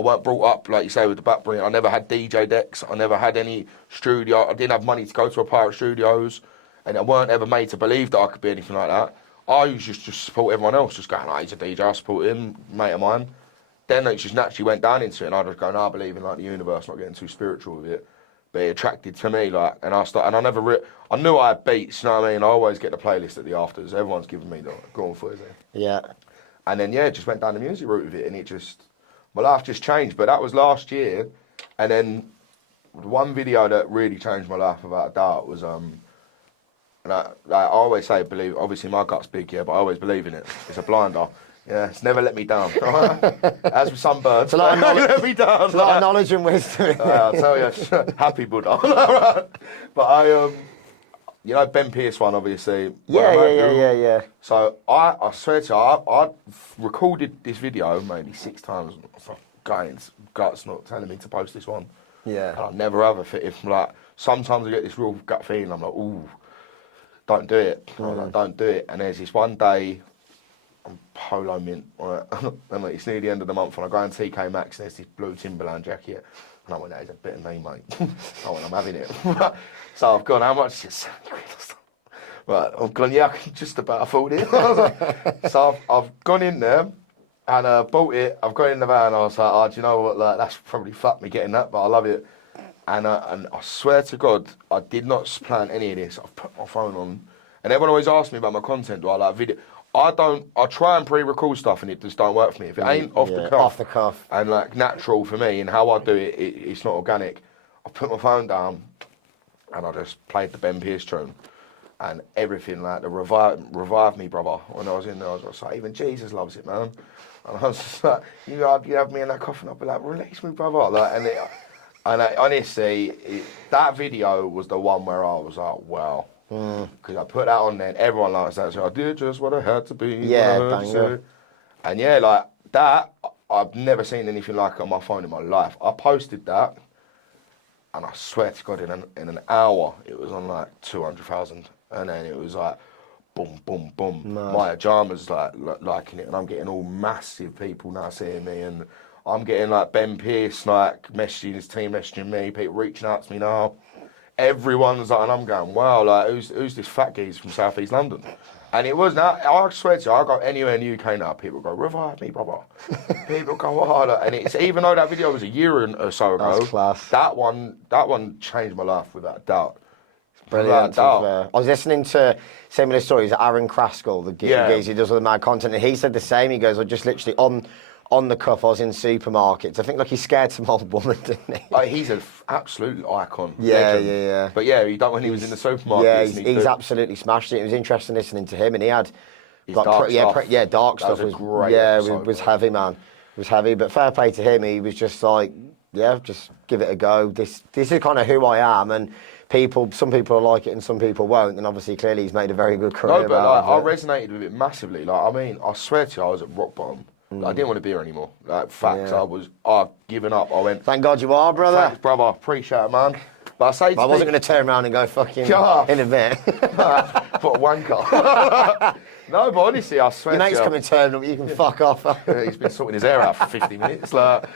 weren't brought up, like you say, with the backbring. I never had DJ decks. I never had any studio. I didn't have money to go to a pirate studios. And I weren't ever made to believe that I could be anything like that. I used to just support everyone else, just going, he's a DJ, I support him, mate of mine. Then it just naturally went down into it, and I just go, I believe in like the universe, not getting too spiritual with it. But it attracted to me, like, and I knew I had beats, you know what I mean? I always get the playlist at the afters. Everyone's giving me the go on Foysey. Yeah. And then, it just went down the music route with it, and my life just changed. But that was last year, and then one video that really changed my life without a doubt was, and I always say, believe, obviously my gut's big, yeah, but I always believe in it. It's a blinder. Yeah, it's never let me down. As with some birds, It's a lot of knowledge, let me down. it's a lot of knowledge and wisdom. I'll tell you, happy Buddha. But I, you know, Ben Pierce one, obviously. Yeah. So I swear to you, I recorded this video maybe 6 times. Guts not telling me to post this one. Yeah. And I never have if like sometimes I get this real gut feeling. I'm like, ooh, don't do it. I'm like, don't do it. And there's this one day. I'm polo mint, right? And like, it's near the end of the month, and I go on TK Maxx, and there's this blue Timberland jacket, and I went, that is a bit of me, mate. I went, I'm having it. So I've gone, how much? It's 70 quid or something. Right, I've gone, yeah, I can just about afford it. So I've gone in there, and bought it. I've gone in the van, and I was like, oh, do you know what? Like, that's probably fucked me getting that, but I love it. And I swear to God, I did not plan any of this. I've put my phone on, and everyone always asks me about my content. Do I like video? I try and pre-record stuff and it just don't work for me. If it ain't off the cuff and like natural for me and how I do it, it's not organic. I put my phone down and I just played the Ben Pierce tune and everything like the revived me, brother. When I was in there, I was just like, even Jesus loves it, man. And I was just like, you have me in that coffin, I'll be like, release me, brother. Like, honestly, that video was the one where I was like, wow. Because I put that on there and everyone likes that. So I did just what I had to be. Yeah, banger. And yeah, like that, I've never seen anything like it on my phone in my life. I posted that and I swear to God, in an hour, it was on like 200,000. And then it was like, boom, boom, boom. Nice. Maya Jama's like liking it and I'm getting all massive people now seeing me and I'm getting like Ben Pierce like messaging his team, messaging me, people reaching out to me now. Everyone's like, and I'm going, wow, like, who's this fat geezer from South East London? And it was now, I swear to you, I go anywhere in the UK now, people go, revive me, brother. People go, oh, and it's, even though that video was a year or so ago, that's class. that one changed my life without a doubt. Brilliant. I was listening to similar stories, Aaron Kraskell, the geezer who does all the mad content, and he said the same. He goes, I just literally, on the cuff, I was in supermarkets. I think like he's scared some old woman, didn't he? Like, he's an absolute icon. Yeah, legend. yeah. But yeah, he done when he was in the supermarket. Yeah, he's absolutely smashed it. It was interesting listening to him, and he had like dark stuff. Dark That stuff was a great episode, was heavy, man. It was heavy, but fair play to him. He was just like, yeah, just give it a go. This is kind of who I am, and some people will like it and some people won't, and obviously clearly he's made a very good career. No, but like, I resonated with it massively. Like, I mean, I swear to you, I was at rock bottom. Like, I didn't want to be here anymore. Like, facts, I've given up. I went, thank God you are, brother. Thanks, brother. Appreciate it, man. But I say to I wasn't going to turn around and go fucking in a bit. What a wanker. No, but honestly, I swear Your mate's to you. come and turned up, you can fuck off. He's been sorting his hair out for 50 minutes. Like,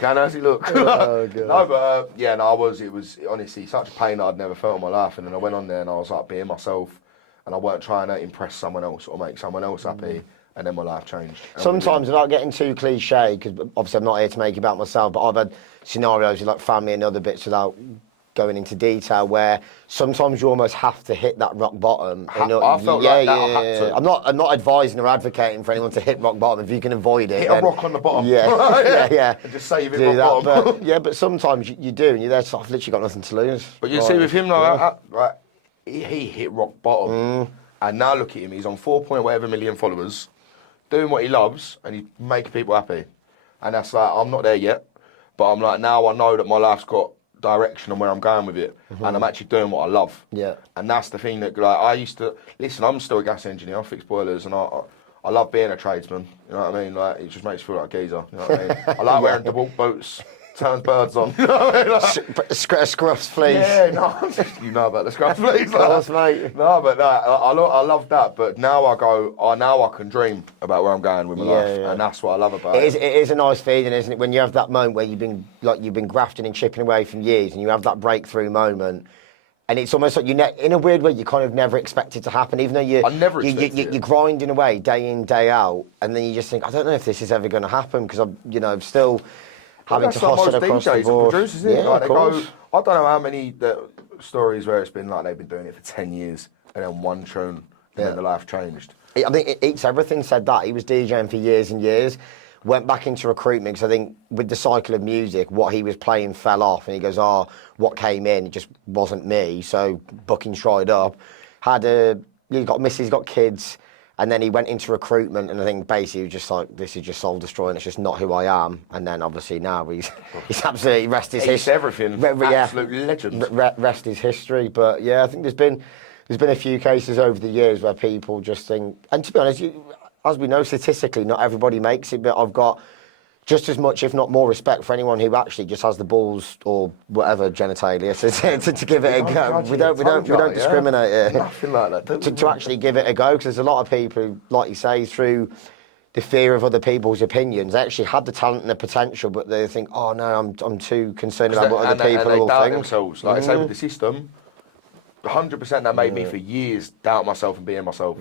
how does he look? Oh, God. No, but it was honestly such a pain that I'd never felt in my life. And then I went on there and I was like being myself and I weren't trying to impress someone else or make someone else happy. And then my life changed. Sometimes, without getting too cliche, because obviously I'm not here to make it about myself, but I've had scenarios with like family and other bits without going into detail where sometimes you almost have to hit that rock bottom. I felt like that. I had to. I'm not advising or advocating for anyone to hit rock bottom if you can avoid it. Hit a rock on the bottom. Yeah. And just say you've hit rock bottom. But sometimes you do, and you're there, so I've literally got nothing to lose. But you see with him, he hit rock bottom. And now look at him, he's on 4 point whatever million followers, doing what he loves, and he's making people happy. And that's like, I'm not there yet, but I'm like, now I know that my life's got direction and where I'm going with it, and I'm actually doing what I love. Yeah. And that's the thing that, like, I used to, listen, I'm still a gas engineer, I fix boilers, and I love being a tradesman, you know what I mean? Like, it just makes you feel like a geezer, you know what I mean? I like wearing DeWalt boots, turns birds on, you know what I mean? Like, Scruffs, please. Yeah, no, you know about the scruff, please. Of course, mate. No, but I love that. But now I go, now I can dream about where I'm going with my life, and that's what I love about it. It is a nice feeling, isn't it? When you have that moment where you've been grafting and chipping away from years, and you have that breakthrough moment, and it's almost like in a weird way you kind of never expect it to happen, even though you're grinding away day in, day out, and then you just think, I don't know if this is ever going to happen because I'm still having to hustle across the board. Producers, isn't it? Like, I don't know how many stories where it's been like they've been doing it for 10 years and then one tune and then the life changed. I think Eats Everything said that. He was DJing for years and years, went back into recruitment because I think with the cycle of music, what he was playing fell off, and he goes, what came in, it just wasn't me, so bookings dried up. He's got missus, got kids, And then he went into recruitment, and I think basically he was just like, this is just soul destroying. It's just not who I am. And then obviously now he's absolutely rest his history. Everything. Absolute legend. Rest his history. But yeah, I think there's been a few cases over the years where people just think, and to be honest, as we know statistically, not everybody makes it. But I've got just as much, if not more, respect for anyone who actually just has the balls or whatever genitalia to give it a go. We don't discriminate here. Nothing like that. To actually give it a go, because there's a lot of people who, like you say, through the fear of other people's opinions, they actually had the talent and the potential, but they think, oh no, I'm too concerned about what other people will think. Themselves. Like I say with the system, 100% that made me for years doubt myself and being myself.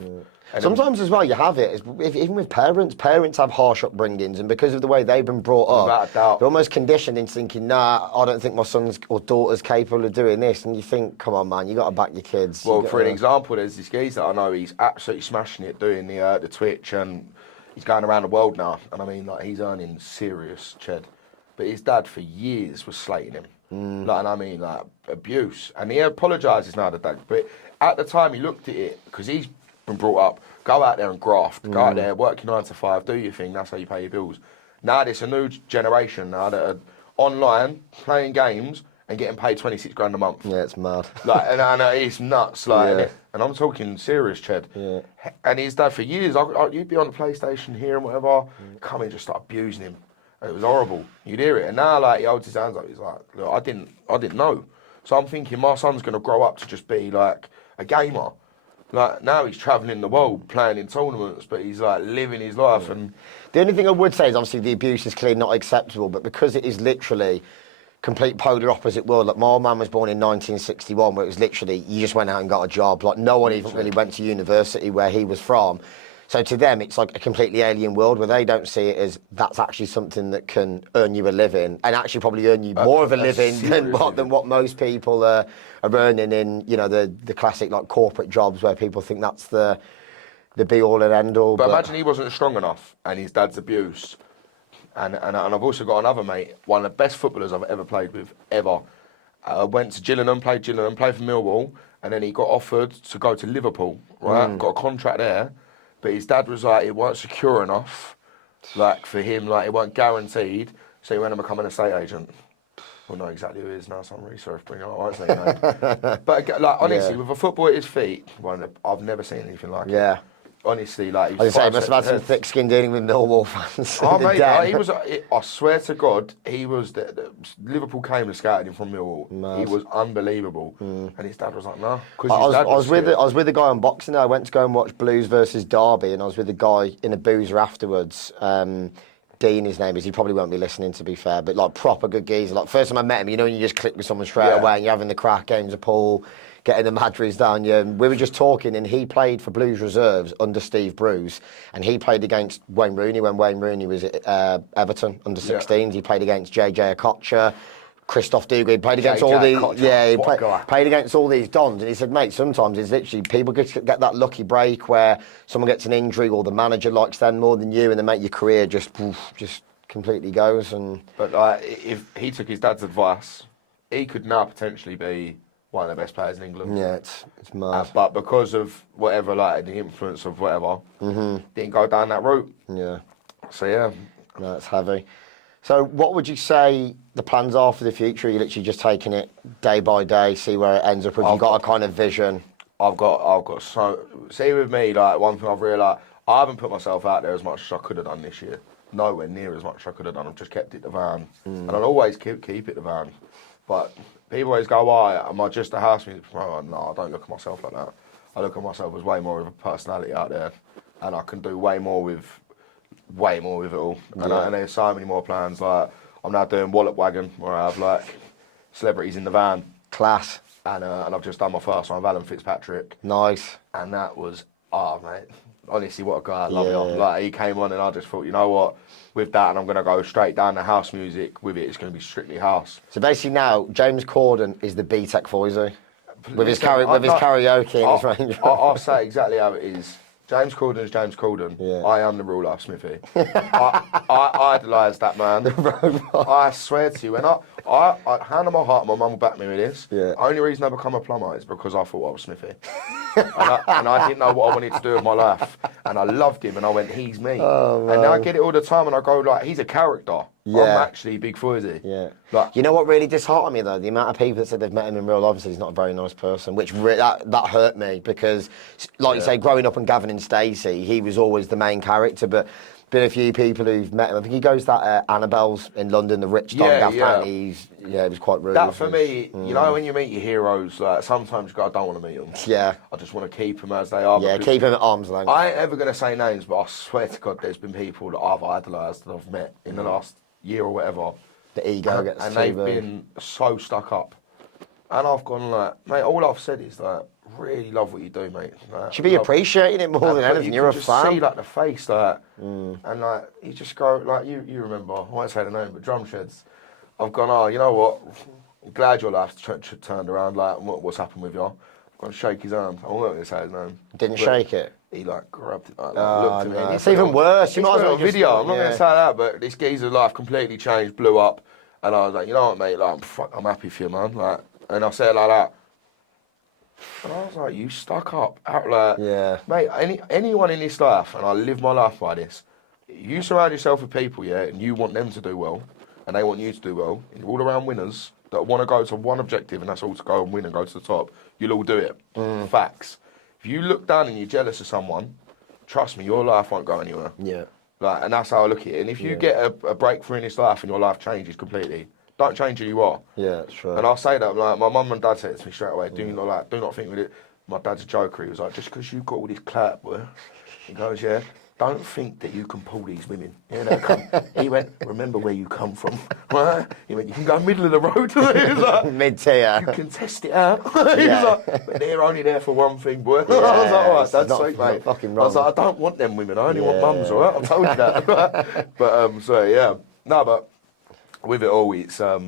And sometimes as well, you have it, even with parents have harsh upbringings, and because of the way they've been brought up, they're almost conditioned into thinking, nah, I don't think my son's or daughter's capable of doing this, and you think, come on man, you got to back your kids. Well, for an example, there's this geezer that I know, he's absolutely smashing it doing the Twitch, and he's going around the world now, and I mean, like, he's earning serious ched. But his dad for years was slating him. Like, and I mean, like, abuse. And he apologises now, the dad. But at the time, he looked at it, because he's been brought up, go out there and graft. Go out there, work your 9 to 5, do your thing, that's how you pay your bills. Now, there's a new generation now that are online, playing games, and getting paid 26 grand a month. Yeah, it's mad. Like, and it's nuts, like, and I'm talking serious ched. Yeah. And his dad, for years, you'd be on the PlayStation here and whatever, come in, just start abusing him. It was horrible. You'd hear it. And now, like, he holds his hands up. He's like, look, I didn't know. So I'm thinking my son's going to grow up to just be, like, a gamer. Like, now he's travelling the world, playing in tournaments, but he's, like, living his life. And the only thing I would say is, obviously, the abuse is clearly not acceptable, but because it is literally complete polar opposite world. Like, my old man was born in 1961, where it was literally, you just went out and got a job. Like, no one even really went to university where he was from. So to them, it's like a completely alien world where they don't see it as that's actually something that can earn you a living, and actually probably earn you more of a living than what most people are earning in, you know, the classic like corporate jobs where people think that's the be all and end all. But imagine he wasn't strong enough and his dad's abuse. And I've also got another mate, one of the best footballers I've ever played with, ever. Went to Gillingham, played for Millwall, and then he got offered to go to Liverpool, right? Got a contract there. But his dad was like, it weren't secure enough, like, for him, like, it weren't guaranteed, so he went and become an estate agent. We'll know exactly who he is now, so I'm really sorry for bringing it up, I won't say his name. But, like, honestly, with a football at his feet, I've never seen anything like it. Honestly, like... I was saying, he must have had some thick skin dealing with Millwall fans. Oh, mate, he was... I swear to God, he was... Liverpool came and scouted him from Millwall. Mad. He was unbelievable. And his dad was like, no. I was with a guy on Boxing Day. I went to go and watch Blues versus Derby, and I was with a guy in a boozer afterwards. Dean, his name is. He probably won't be listening, to be fair, but like proper good geezer. Like, first time I met him, you know, when you just click with someone straight away and you're having the crack, games of pool, getting the madries down you. And we were just talking, and he played for Blues reserves under Steve Bruce, and he played against Wayne Rooney when Wayne Rooney was at Everton under 16s. He played against JJ Okocha, Christoph Duga. He played against all these. Yeah, he played against all these dons, and he said, mate, sometimes it's literally people get that lucky break where someone gets an injury or the manager likes them more than you, and they make your career just completely goes. And but like, if he took his dad's advice, he could now potentially be one of the best players in England. Yeah, it's mad. But because of whatever, like the influence of whatever, didn't go down that route. Yeah. So yeah, no, it's heavy. So what would you say the plans are for the future? Are you literally just taking it day by day, see where it ends up? Have you got a kind of vision? I've got so... See, with me, like, one thing I've realised, I haven't put myself out there as much as I could have done this year. Nowhere near as much as I could have done. I've just kept it the van. And I'll always keep it the van. But people always go, why? Am I just a house music promoter? No, I don't look at myself like that. I look at myself as way more of a personality out there. And I can do way more with it all. And there's so many more plans. Like, I'm now doing Wallop Wagon, where I have like celebrities in the van. Class. And I've just done my first one with Alan Fitzpatrick. Nice. And that was, mate, honestly, what a guy. I love it. Like, he came on and I just thought, you know what, with that, and I'm going to go straight down the house music with it. It's going to be strictly house. So basically now, James Corden is the Big Foysey. With his karaoke in his Range Rover. I'll say exactly how it is. James Corden is James Corden. Yeah. I am the real life Smithy. I idolise that man. I swear to you. And hand on my heart, my mum will back me with this. Yeah. Only reason I become a plumber is because I thought I was Smithy. and I didn't know what I wanted to do with my life. And I loved him, and I went, he's me. Oh, and now I man. get it all the time, and I go, like, he's a character. Yeah. I'm actually Big Foysey. Yeah. Like, You know what really disheartened me, though? The amount of people that said they've met him in real life and said he's not a very nice person, which that hurt me because, like you say, growing up on Gavin and Stacey, he was always the main character, but been a few people who've met him. I think he goes to Annabelle's in London, the rich Don Gaff family. It was quite rude. That for me, you know, when you meet your heroes, like sometimes you go, I don't want to meet them. Yeah. I just want to keep them as they are. Yeah, keep him at arm's length. I ain't ever going to say names, but I swear to God, there's been people that I've idolised that I've met in the last year or whatever. The ego gets and too they've big. been so stuck up. And I've gone like, mate, all I've said is like, really love what you do, mate. Like, Should be appreciating it more than anything. You're a just fan. see like the face, like, and like you just go like you remember. I won't say the name, but Drum Sheds. I've gone. Oh, you know what? I'm glad your life's turned around. Like, what's happened with you? I'm going to shake his hand. I'm not going to say his name. Didn't shake it. He like grabbed it, like, Oh, looked at me. no. And It's even worse. You He's might as got well a just- video. I'm not going yeah. to say that, but this geezer's life completely changed, blew up, and I was like, you know what, mate? Like, I'm happy for you, man. Like, and I said it like that. And I was like, you stuck up. Out like, Yeah. mate, anyone in this life, and I live my life by this, you surround yourself with people, yeah, and you want them to do well, and they want you to do well, and you're all around winners that want to go to one objective, and that's all to go and win and go to the top, you'll all do it. Facts. If you look down and you're jealous of someone, trust me, your life won't go anywhere. Yeah. Like, and that's how I look at it. And if you get a breakthrough in this life and your life changes completely, don't change who you are. Yeah, that's true. And I'll say that, like, my mum and dad said it to me straight away, do not think with it. My dad's a joker, he was like, just because you've got all this clout, boy, he goes, yeah, don't think that you can pull these women. You know, he went, remember where you come from. Right? He went, you can go middle of the road. He was like, Mid-tier. you can test it out. He Yeah. was like, but they're only there for one thing, boy. Yeah, I was like, all right, it's that's not- sweet, it's not mate. fucking I was wrong. like, I don't want them women. I only want Yeah. mums, all right? I've told you that. But, so, yeah. No, but with it all, it's, I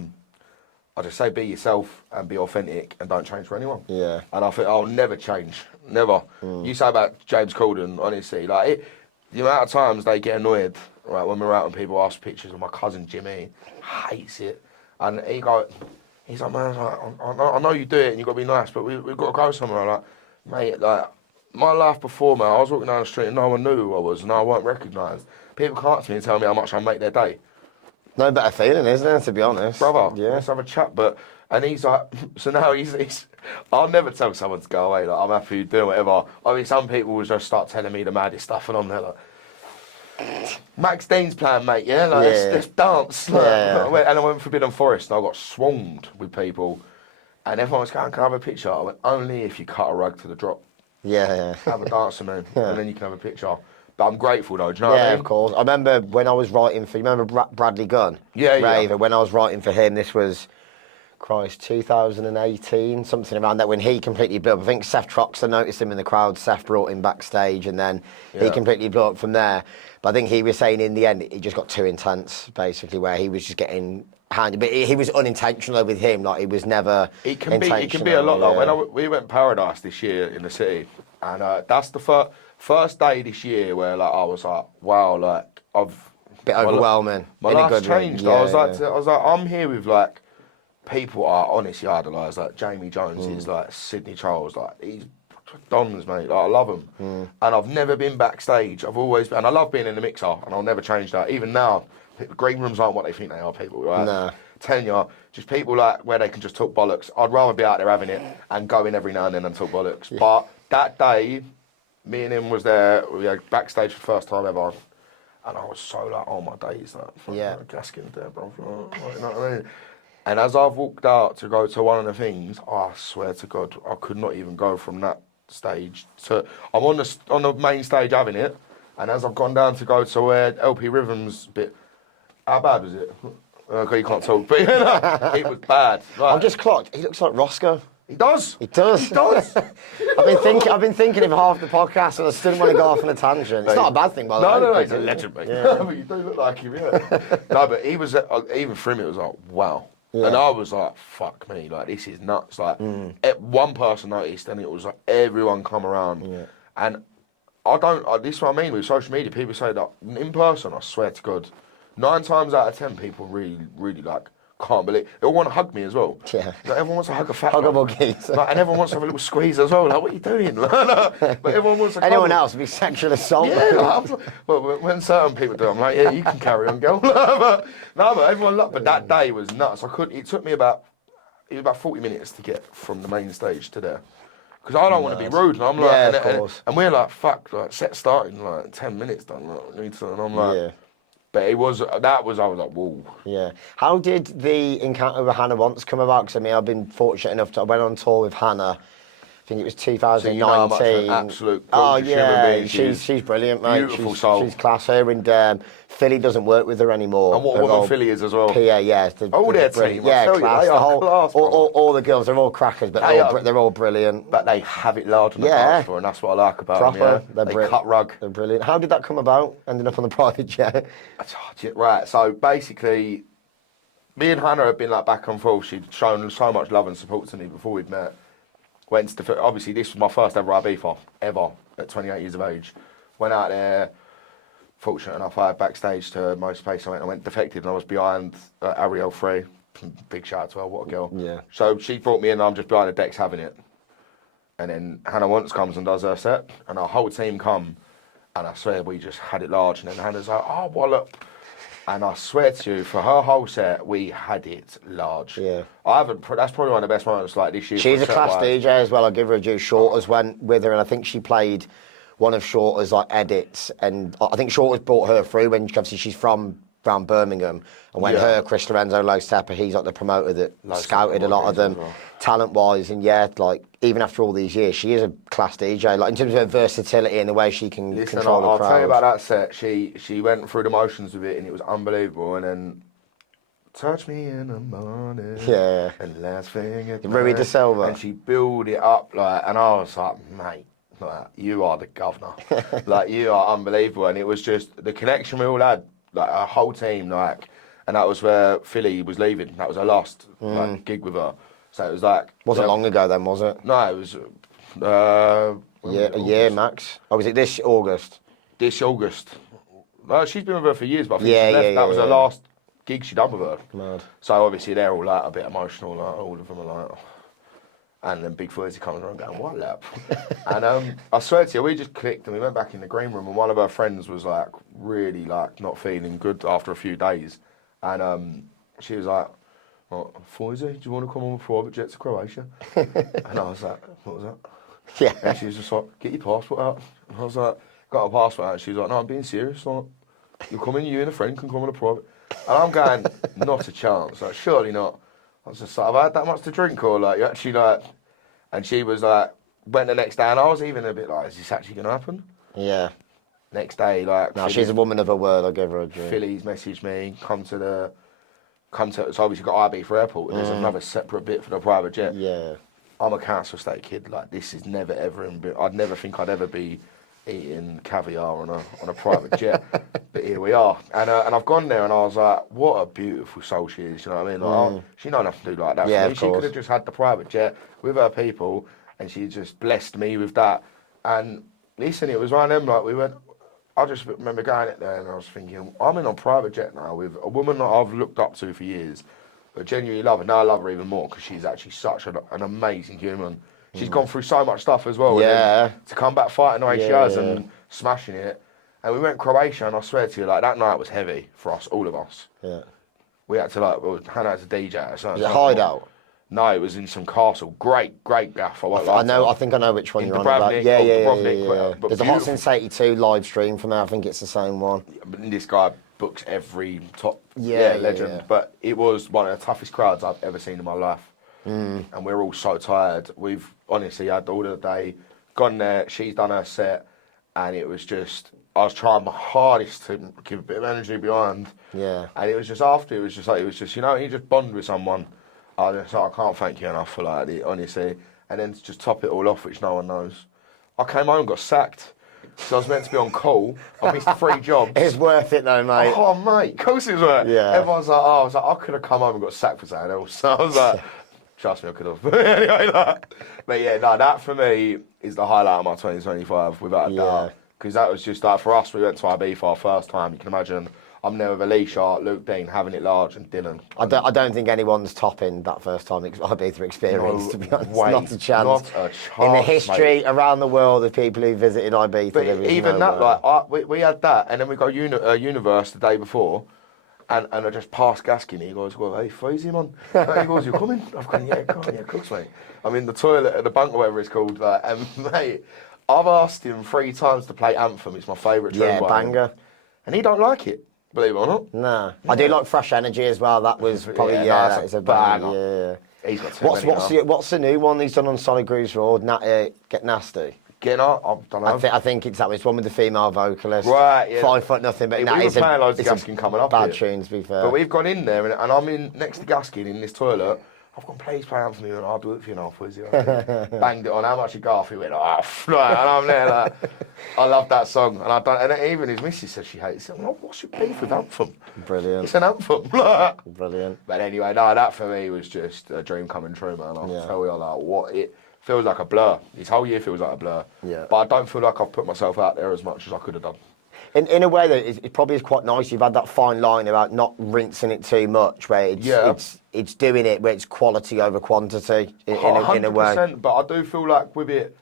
just say be yourself and be authentic and don't change for anyone. Yeah. And I think I'll never change. Never. You say about James Corden, honestly, like, the amount of times they get annoyed, right, when we're out and people ask pictures of my cousin Jimmy, hates it. And he's like, man, I know you do it and you've got to be nice, but we've got to go somewhere. Like, mate, like, my life before, man, I was walking down the street and no one knew who I was and I weren't recognised. People come up to me and tell me how much I make their day. No better feeling, isn't there, to be honest? Brother, Yeah. let's have a chat. And he's like, so now he's I'll never tell someone to go away. Like, I'm happy you do whatever. I mean, some people will just start telling me the maddest stuff, and I'm there like, Max Dean's playing, mate. Yeah, like let's dance. Like, Yeah. And I went to Forbidden Forest, and I got swarmed with people, and everyone was going, "Can I have a picture?" I went, "Only if you cut a rug to the drop. Yeah. Have a dance with me, and then you can have a picture." But I'm grateful though. Do you know what I Yeah, mean? of course. I remember when I was writing for, you remember Bradley Gunn? Yeah, yeah. Raver, when I was writing for him, this was, 2018, something around that, when he completely blew up. I think Seth Troxler noticed him in the crowd, Seth brought him backstage, and then he completely blew up from there. But I think he was saying in the end, it just got too intense, basically, where he was just getting handed. But he was unintentional with him, like, it was never It can intentional. be a lot. Like yeah. when we went Paradise this year in the city, and that's the first day this year where like I was like, wow, like Bit overwhelming. My in a life's good way. changed. Yeah, I was like, I'm here with like people I honestly idolise. Like Jamie Jones is like Sidney Charles. Like he's dons, mate. Like, I love him. And I've never been backstage. I've always been, and I love being in the mixer, and I'll never change that. Even now, green rooms aren't what they think they are. People, right? Nah. Tenure, just people like where they can just talk bollocks. I'd rather be out there having it and go in every now and then and talk bollocks. Yeah. But that day, me and him was there. We were backstage for the first time ever. And I was so like, oh my days, like, Gaskin's there, bro. You know what I mean? And as I've walked out to go to one of the things, I swear to God, I could not even go from that stage to. I'm on the main stage having it, and as I've gone down to go to where LP Rhythm's bit, how bad was it? Okay, you can't talk, but you know, it was bad. Like, I've just clocked. He looks like Roscoe. He does. He does. He does. I've been thinking of half the podcast, and I still didn't want to go off on a tangent. It's not a bad thing, by the way. No, he's a legend, mate. Yeah. But you do look like him, yeah. No, but he was, even for him, it was like, wow. Yeah. And I was like, fuck me, like, this is nuts. Like, one person noticed, and it was like, everyone come around. Yeah. And this is what I mean with social media. People say that in person, I swear to God, 9 times out of 10, people really, really, like, can't believe they all want to hug me as well. Yeah. Like, everyone wants to hug a fat Huggable man. geezer. Like, and everyone wants to have a little squeeze as well. Like, what are you doing? But everyone wants to. Anyone else would be sexual assault. Yeah, but when certain people do, I'm like, yeah, you can carry on, girl. but everyone loved. But that day was nuts. I couldn't. It took me about 40 minutes to get from the main stage to there. Because I don't want to be rude, and I'm like, and we're like, fuck, like set starting like 10 minutes done, like, need to, and I'm like, but I was like, whoa. Yeah. How did the encounter with Hannah Once come about? Because I mean, I've been fortunate enough I went on tour with Hannah. I think it was 2019. So you know how much an absolute she's brilliant, mate. Beautiful soul. She's class. Her and Philly doesn't work with her anymore. And what a woman Philly is as well. PA, yeah. Their team. Yeah, class. They are class, all the girls are all crackers, but they're all brilliant. But they have it large on the dance floor, and that's what I like about them. Yeah. They cut rug. They're brilliant. How did that come about? Ending up on the private jet. Right. So basically, me and Hannah had been like back and forth. She'd shown so much love and support to me before we'd met. Obviously, this was my first ever Ibiza, ever, at 28 years of age. Went out there, fortunate enough, I had backstage to most places I went defected, and I was behind Ariel 3. Big shout out to her, what a girl. Yeah. So she brought me in, and I'm just behind the decks having it. And then Hannah Once comes and does her set, and our whole team come, and I swear we just had it large. And then Hannah's like, oh, Wallop. And I swear to you, for her whole set, we had it large. Yeah. That's probably one of the best moments like this year. She's a class DJ as well. I'll give her a due. Shorters went with her, and I think she played one of Shorter's like edits. And I think Shorter's brought her through when obviously she's from around Birmingham. And when Chris Lorenzo, Low Stepper, he's like the promoter that scouted a lot of them, talent-wise. And like even after all these years, she is a class DJ. Like in terms of her versatility and the way she can control the crowd. I'll tell you about that set. She went through the motions with it, and it was unbelievable. And then touch me in the morning. Yeah. And last thing at Rui de Silva. And she built it up like, and I was like, mate, like, you are the governor. Like you are unbelievable. And it was just the connection we all had, like our whole team, like. And that was where Philly was leaving. That was her last gig with her. So it was like... Wasn't long ago then, was it? No, it was... a year max. Or was it this August? This August. No, she's been with her for years, but I think she left. That was her last gig she done with her. Mad. So obviously they're all like a bit emotional. Like, all of them are like... Oh. And then Big Foysey comes around going, what up? And I swear to you, we just clicked and we went back in the green room, and one of her friends was like really like not feeling good after a few days. And she was like, well, Foysey, do you want to come on a private jet to Croatia? And I was like, what was that? Yeah. And she was just like, get your passport out. And I was like, got a passport out. And she was like, no, I'm being serious. Like, you come in, you and a friend can come on a private. And I'm going, not a chance. Like, surely not. I was just like, have I had that much to drink? Or like, you actually like... And she was like, went the next day, and I was even a bit like, is this actually going to happen? Yeah. Next day, like... No, she's a woman of her word, I'll give her a drink. Philly's messaged me, so obviously got IB for airport, and there's another separate bit for the private jet. Yeah. I'm a council estate kid, like, this is never ever, I'd never think I'd ever be eating caviar on a private jet, but here we are. And I've gone there, and I was like, what a beautiful soul she is, you know what I mean? Like, she don't have to do like that for me. She could have just had the private jet with her people, and she just blessed me with that. And listen, it was one of them, like, I just remember going in there and I was thinking, I'm in a private jet now with a woman that I've looked up to for years, but genuinely love her. Now I love her even more because she's actually such an amazing human. She's gone through so much stuff as well. Yeah. And to come back fighting the way she has and smashing it. And we went Croatia, and I swear to you, like, that night was heavy for us, all of us. Yeah. We had to, Hannah had to DJ. Was it Hideout? No, it was in some castle. Great gaff. I think I know which one you're on about. Yeah. There's a Hot Since 82 live stream from there. I think it's the same one. This guy books every top legend. Yeah. But it was one of the toughest crowds I've ever seen in my life. And we're all so tired. We've honestly had all of the day, gone there, she's done her set, and it was just... I was trying my hardest to give a bit of energy behind. Yeah. And it was just after, you know, you just bond with someone. I can't thank you enough for like it, honestly. And then to just top it all off, which no one knows. I came home and got sacked. So I was meant to be on call. I missed 3 jobs. It's worth it though, mate. Oh, mate. Of course it was worth it. Yeah. Everyone's like, I could have come home and got sacked for something else. So I was like, trust me, I could have. Anyway, but yeah, no, that for me is the highlight of my 2025, without a doubt. Because that was just like, for us, we went to Ibiza our first time. You can imagine I'm there with Alicia, Luke Dean, Having It Large, and Dylan. I don't think anyone's topping that first time Ibiza experience, to be honest. Way, not a chance. Not a chance. In the history mate. around the world of people who visited Ibiza, But there is even no that, way. we had that, and then we go Universe the day before, and I just passed Gaskin. He goes, "Well, hey, Foysey, man." He goes, "You coming?" I've gone, "Yeah, come on, yeah, of course, mate." I'm in the toilet at the bunk, or whatever it's called, and mate, I've asked him 3 times to play Anthem. It's my favourite tune. Yeah, banger. And he don't like it, believe it or not. Nah. I do like Fresh Energy as well. That was probably, that's it's a a banger. banger. He's got too What's many now. what's the new one he's done on Solid Grooves Road? Get Nasty. Getting out, I don't know. I think it's that one. It's one with the female vocalist. Right, yeah. 5 foot nothing, but Yeah, that we is were playing loads of it's Gaskin coming up bad here. tune, to be fair. But we've gone in there, and I'm in next to Gaskin in this toilet. I've gone, "Please play Anthem," and I'll do it for you now, Foysey. Banged it on. How much you got? He went, "Oh, and I'm there like, I love that song, and even his missus said she hates it. I'm like, "What's your beef with Anthem?" Brilliant. It's an anthem. Brilliant. But anyway, no, that for me was just a dream coming true, man. I'll tell you like what it feels like a blur. His whole year feels like a blur. Yeah. But I don't feel like I've put myself out there as much as I could have done. In a way, though, it probably is quite nice. You've had that fine line about not rinsing it too much, where it's doing it where it's quality over quantity in a way. 100%, but I do feel like with it,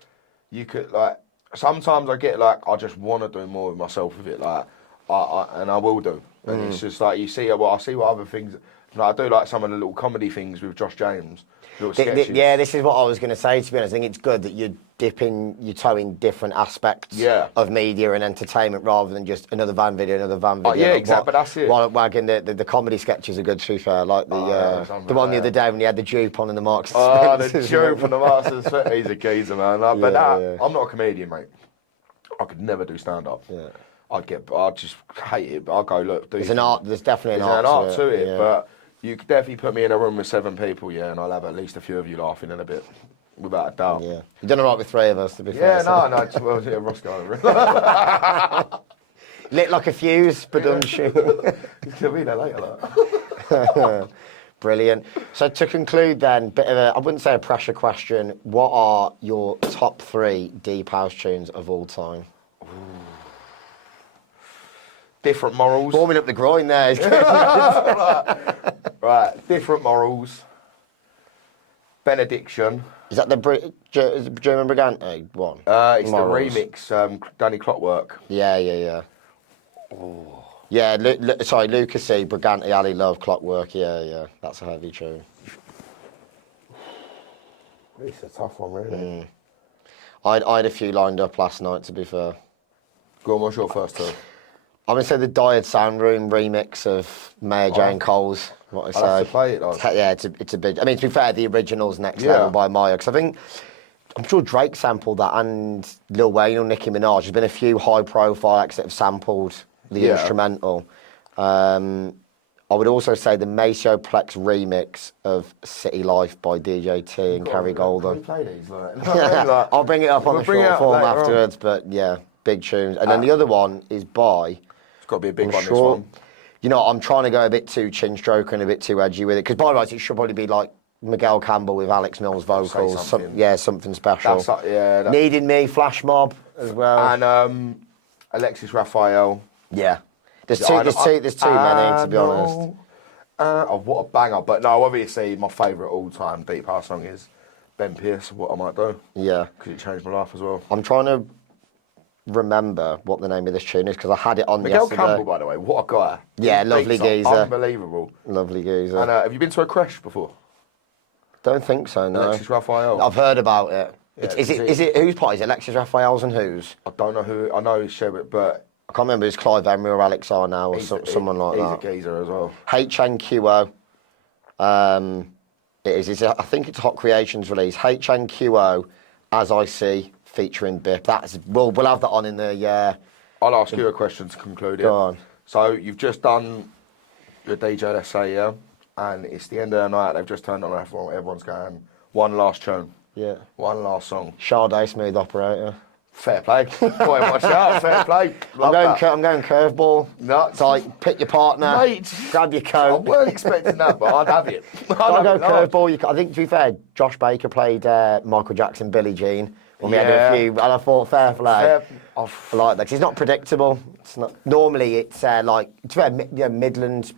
you could like sometimes I get like I just want to do more with myself with it, like and I will do. And it's just like I see what other things. Like, I do like some of the little comedy things with Josh James. Little sketches. Yeah, this is what I was going to say, to be honest. I think it's good that you're dipping your toe in different aspects of media and entertainment rather than just another van video. Oh, yeah, exactly, but that's it. While wagging the comedy sketches are good, to be fair. Like the one the other day when he had the dupe on in the Marks and the dupe on the Marks and Spencer. He's a geezer, man. I'm not a comedian, mate. I could never do stand-up. Yeah. I'd just hate it, but I'll go, look, there's definitely an art to it, but you could definitely put me in a room with 7 people, and I'll have at least a few of you laughing in a bit, without a doubt. Yeah, you've done all right with 3 of us, to be fair. Well, yeah, Roscoe. Lit like a fuse, but He's gonna be there later, Brilliant. So to conclude then, bit of I wouldn't say a pressure question, what are your top 3 deep house tunes of all time? Different Morals. Warming up the groin there. Right, Different Morals. Benediction. Is that the German Brigante one? It's Morals. the remix, Danny Clockwork. Yeah. Oh. Yeah, Lucas C, Brigante, Ali Love, Clockwork, yeah. That's a heavy tune. It's a tough one, really. I had a few lined up last night, to be fair. Go on, what's your first two? I'm going to say the Dired Sound Room remix of Mayor Jane Cole's, what I say. I'll have to play it, though. Yeah, it's a bit... I mean, to be fair, the original's Next Level by Maya, because I think... I'm sure Drake sampled that, and Lil Wayne or Nicki Minaj. There's been a few high-profile acts that have sampled the instrumental. I would also say the Maceo Plex remix of City Life by DJ T and Kerry Golden. Can we play these? I'll bring it up on the short form afterwards, but yeah, big tunes. And then the other one is by... It's got to be a big one, this one. You know, I'm trying to go a bit too chin stroker and a bit too edgy with it, because by rights it should probably be like Miguel Campbell with Alex Mills vocals. Something special. Needing Me, Flash Mob as well. And Alexis Raphael. Yeah. There's too many, to be honest. What a banger. But no, obviously my favourite all-time deep house song is Ben Pearce, What I Might Do. Yeah. Because it changed my life as well. I'm trying to remember what the name of this tune is, because I had it on Miguel yesterday. Campbell, by the way, what a guy. Yeah, lovely geezer. Unbelievable. Lovely geezer. And have you been to a creche before? Don't think so, no. Alexis Raphael. I've heard about it. Yeah, is it whose part? Is it Alexis Raphael's and whose? I don't know who. I know he's Shebit, but I can't remember. It's Clive Emery or Alex R now or someone like that. He's a geezer as well. HNQO. It is. I think it's a Hot Creations release. HNQO, As I See, featuring Bip. We'll have that on in the. I'll ask you a question to conclude it. Go on. So you've just done your DJ, let's say, yeah, and it's the end of the night. They've just turned on everyone's going one last tune. Yeah. One last song. Sade, Smooth Operator. Fair play. Boy, watch out. Fair play. I'm going curveball. No. It's like, pick your partner, mate, grab your I coat. weren't expecting that, but I'd have it. I'll go curveball. I think, to be fair, Josh Baker played Michael Jackson, Billie Jean, when we had a few, and I thought fair play. I like that 'cause it's not predictable. It's not normally. It's like it's very Midland.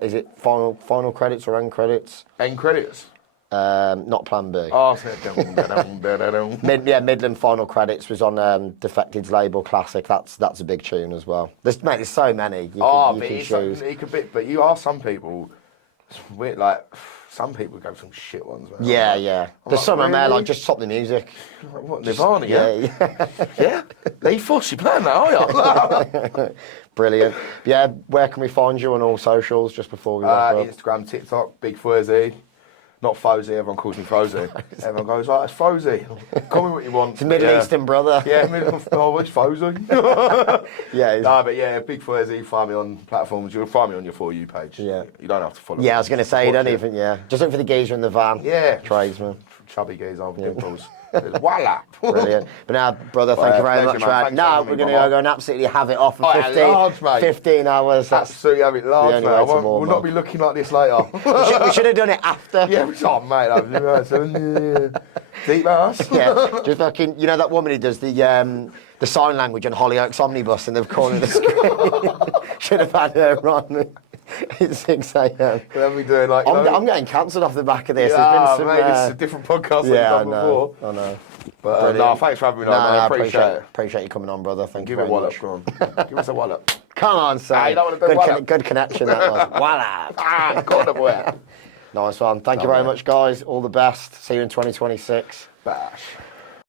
Is it final credits or end credits? End credits. Not Plan B. Oh, Midland final credits was on Defected's label Classic. That's a big tune as well. There's so many. You can choose. But you are some people. It's weird, like some people go some shit ones. Man. Yeah. There's some on there like just stop the music. What Nirvana? Yeah. Yeah. Lee Fuss, you playing that, are you? Brilliant. Yeah. Where can we find you on all socials? Just before we wrap up. Instagram, TikTok, Big Foysey. Not Fozy, everyone calls me Fozy. Everyone goes, it's Fozy. Call me what you want. It's a Middle Eastern brother. Yeah, it's Fozy. Yeah. But yeah, Big Foysey, find me on platforms. You'll find me on your For You page. Yeah. You don't have to follow me. Yeah, I was going to say, you don't even, just look for the geezer in the van. Yeah. Tradesman. Chubby geezer, dimples. Voila. Brilliant. But now, brother, thank you very much. Right. Now we're going to go and absolutely have it off for 15 hours. That's absolutely have it large, mate. We'll not be looking like this later. we should have done it after. Yeah, mate. Deep ass. Yeah, just fucking, you know that woman who does the sign language on Hollyoaks Omnibus in the corner of the screen? Should have had her on. It's 6 a.m. Then we doing like. I'm getting cancelled off the back of this. Yeah, There's been some, mate, this is a different podcast than we've done before. I know. But no, thanks for having me on. I appreciate it. Appreciate you coming on, brother. Thank you very much. Give it Wallop, go on. Give us a wallop. Come on, son. Hey, you don't want to do wallop. Good connection, that was. Wallop. Got the boy. Nice one. Thank you very much, guys. All the best. See you in 2026. Bash.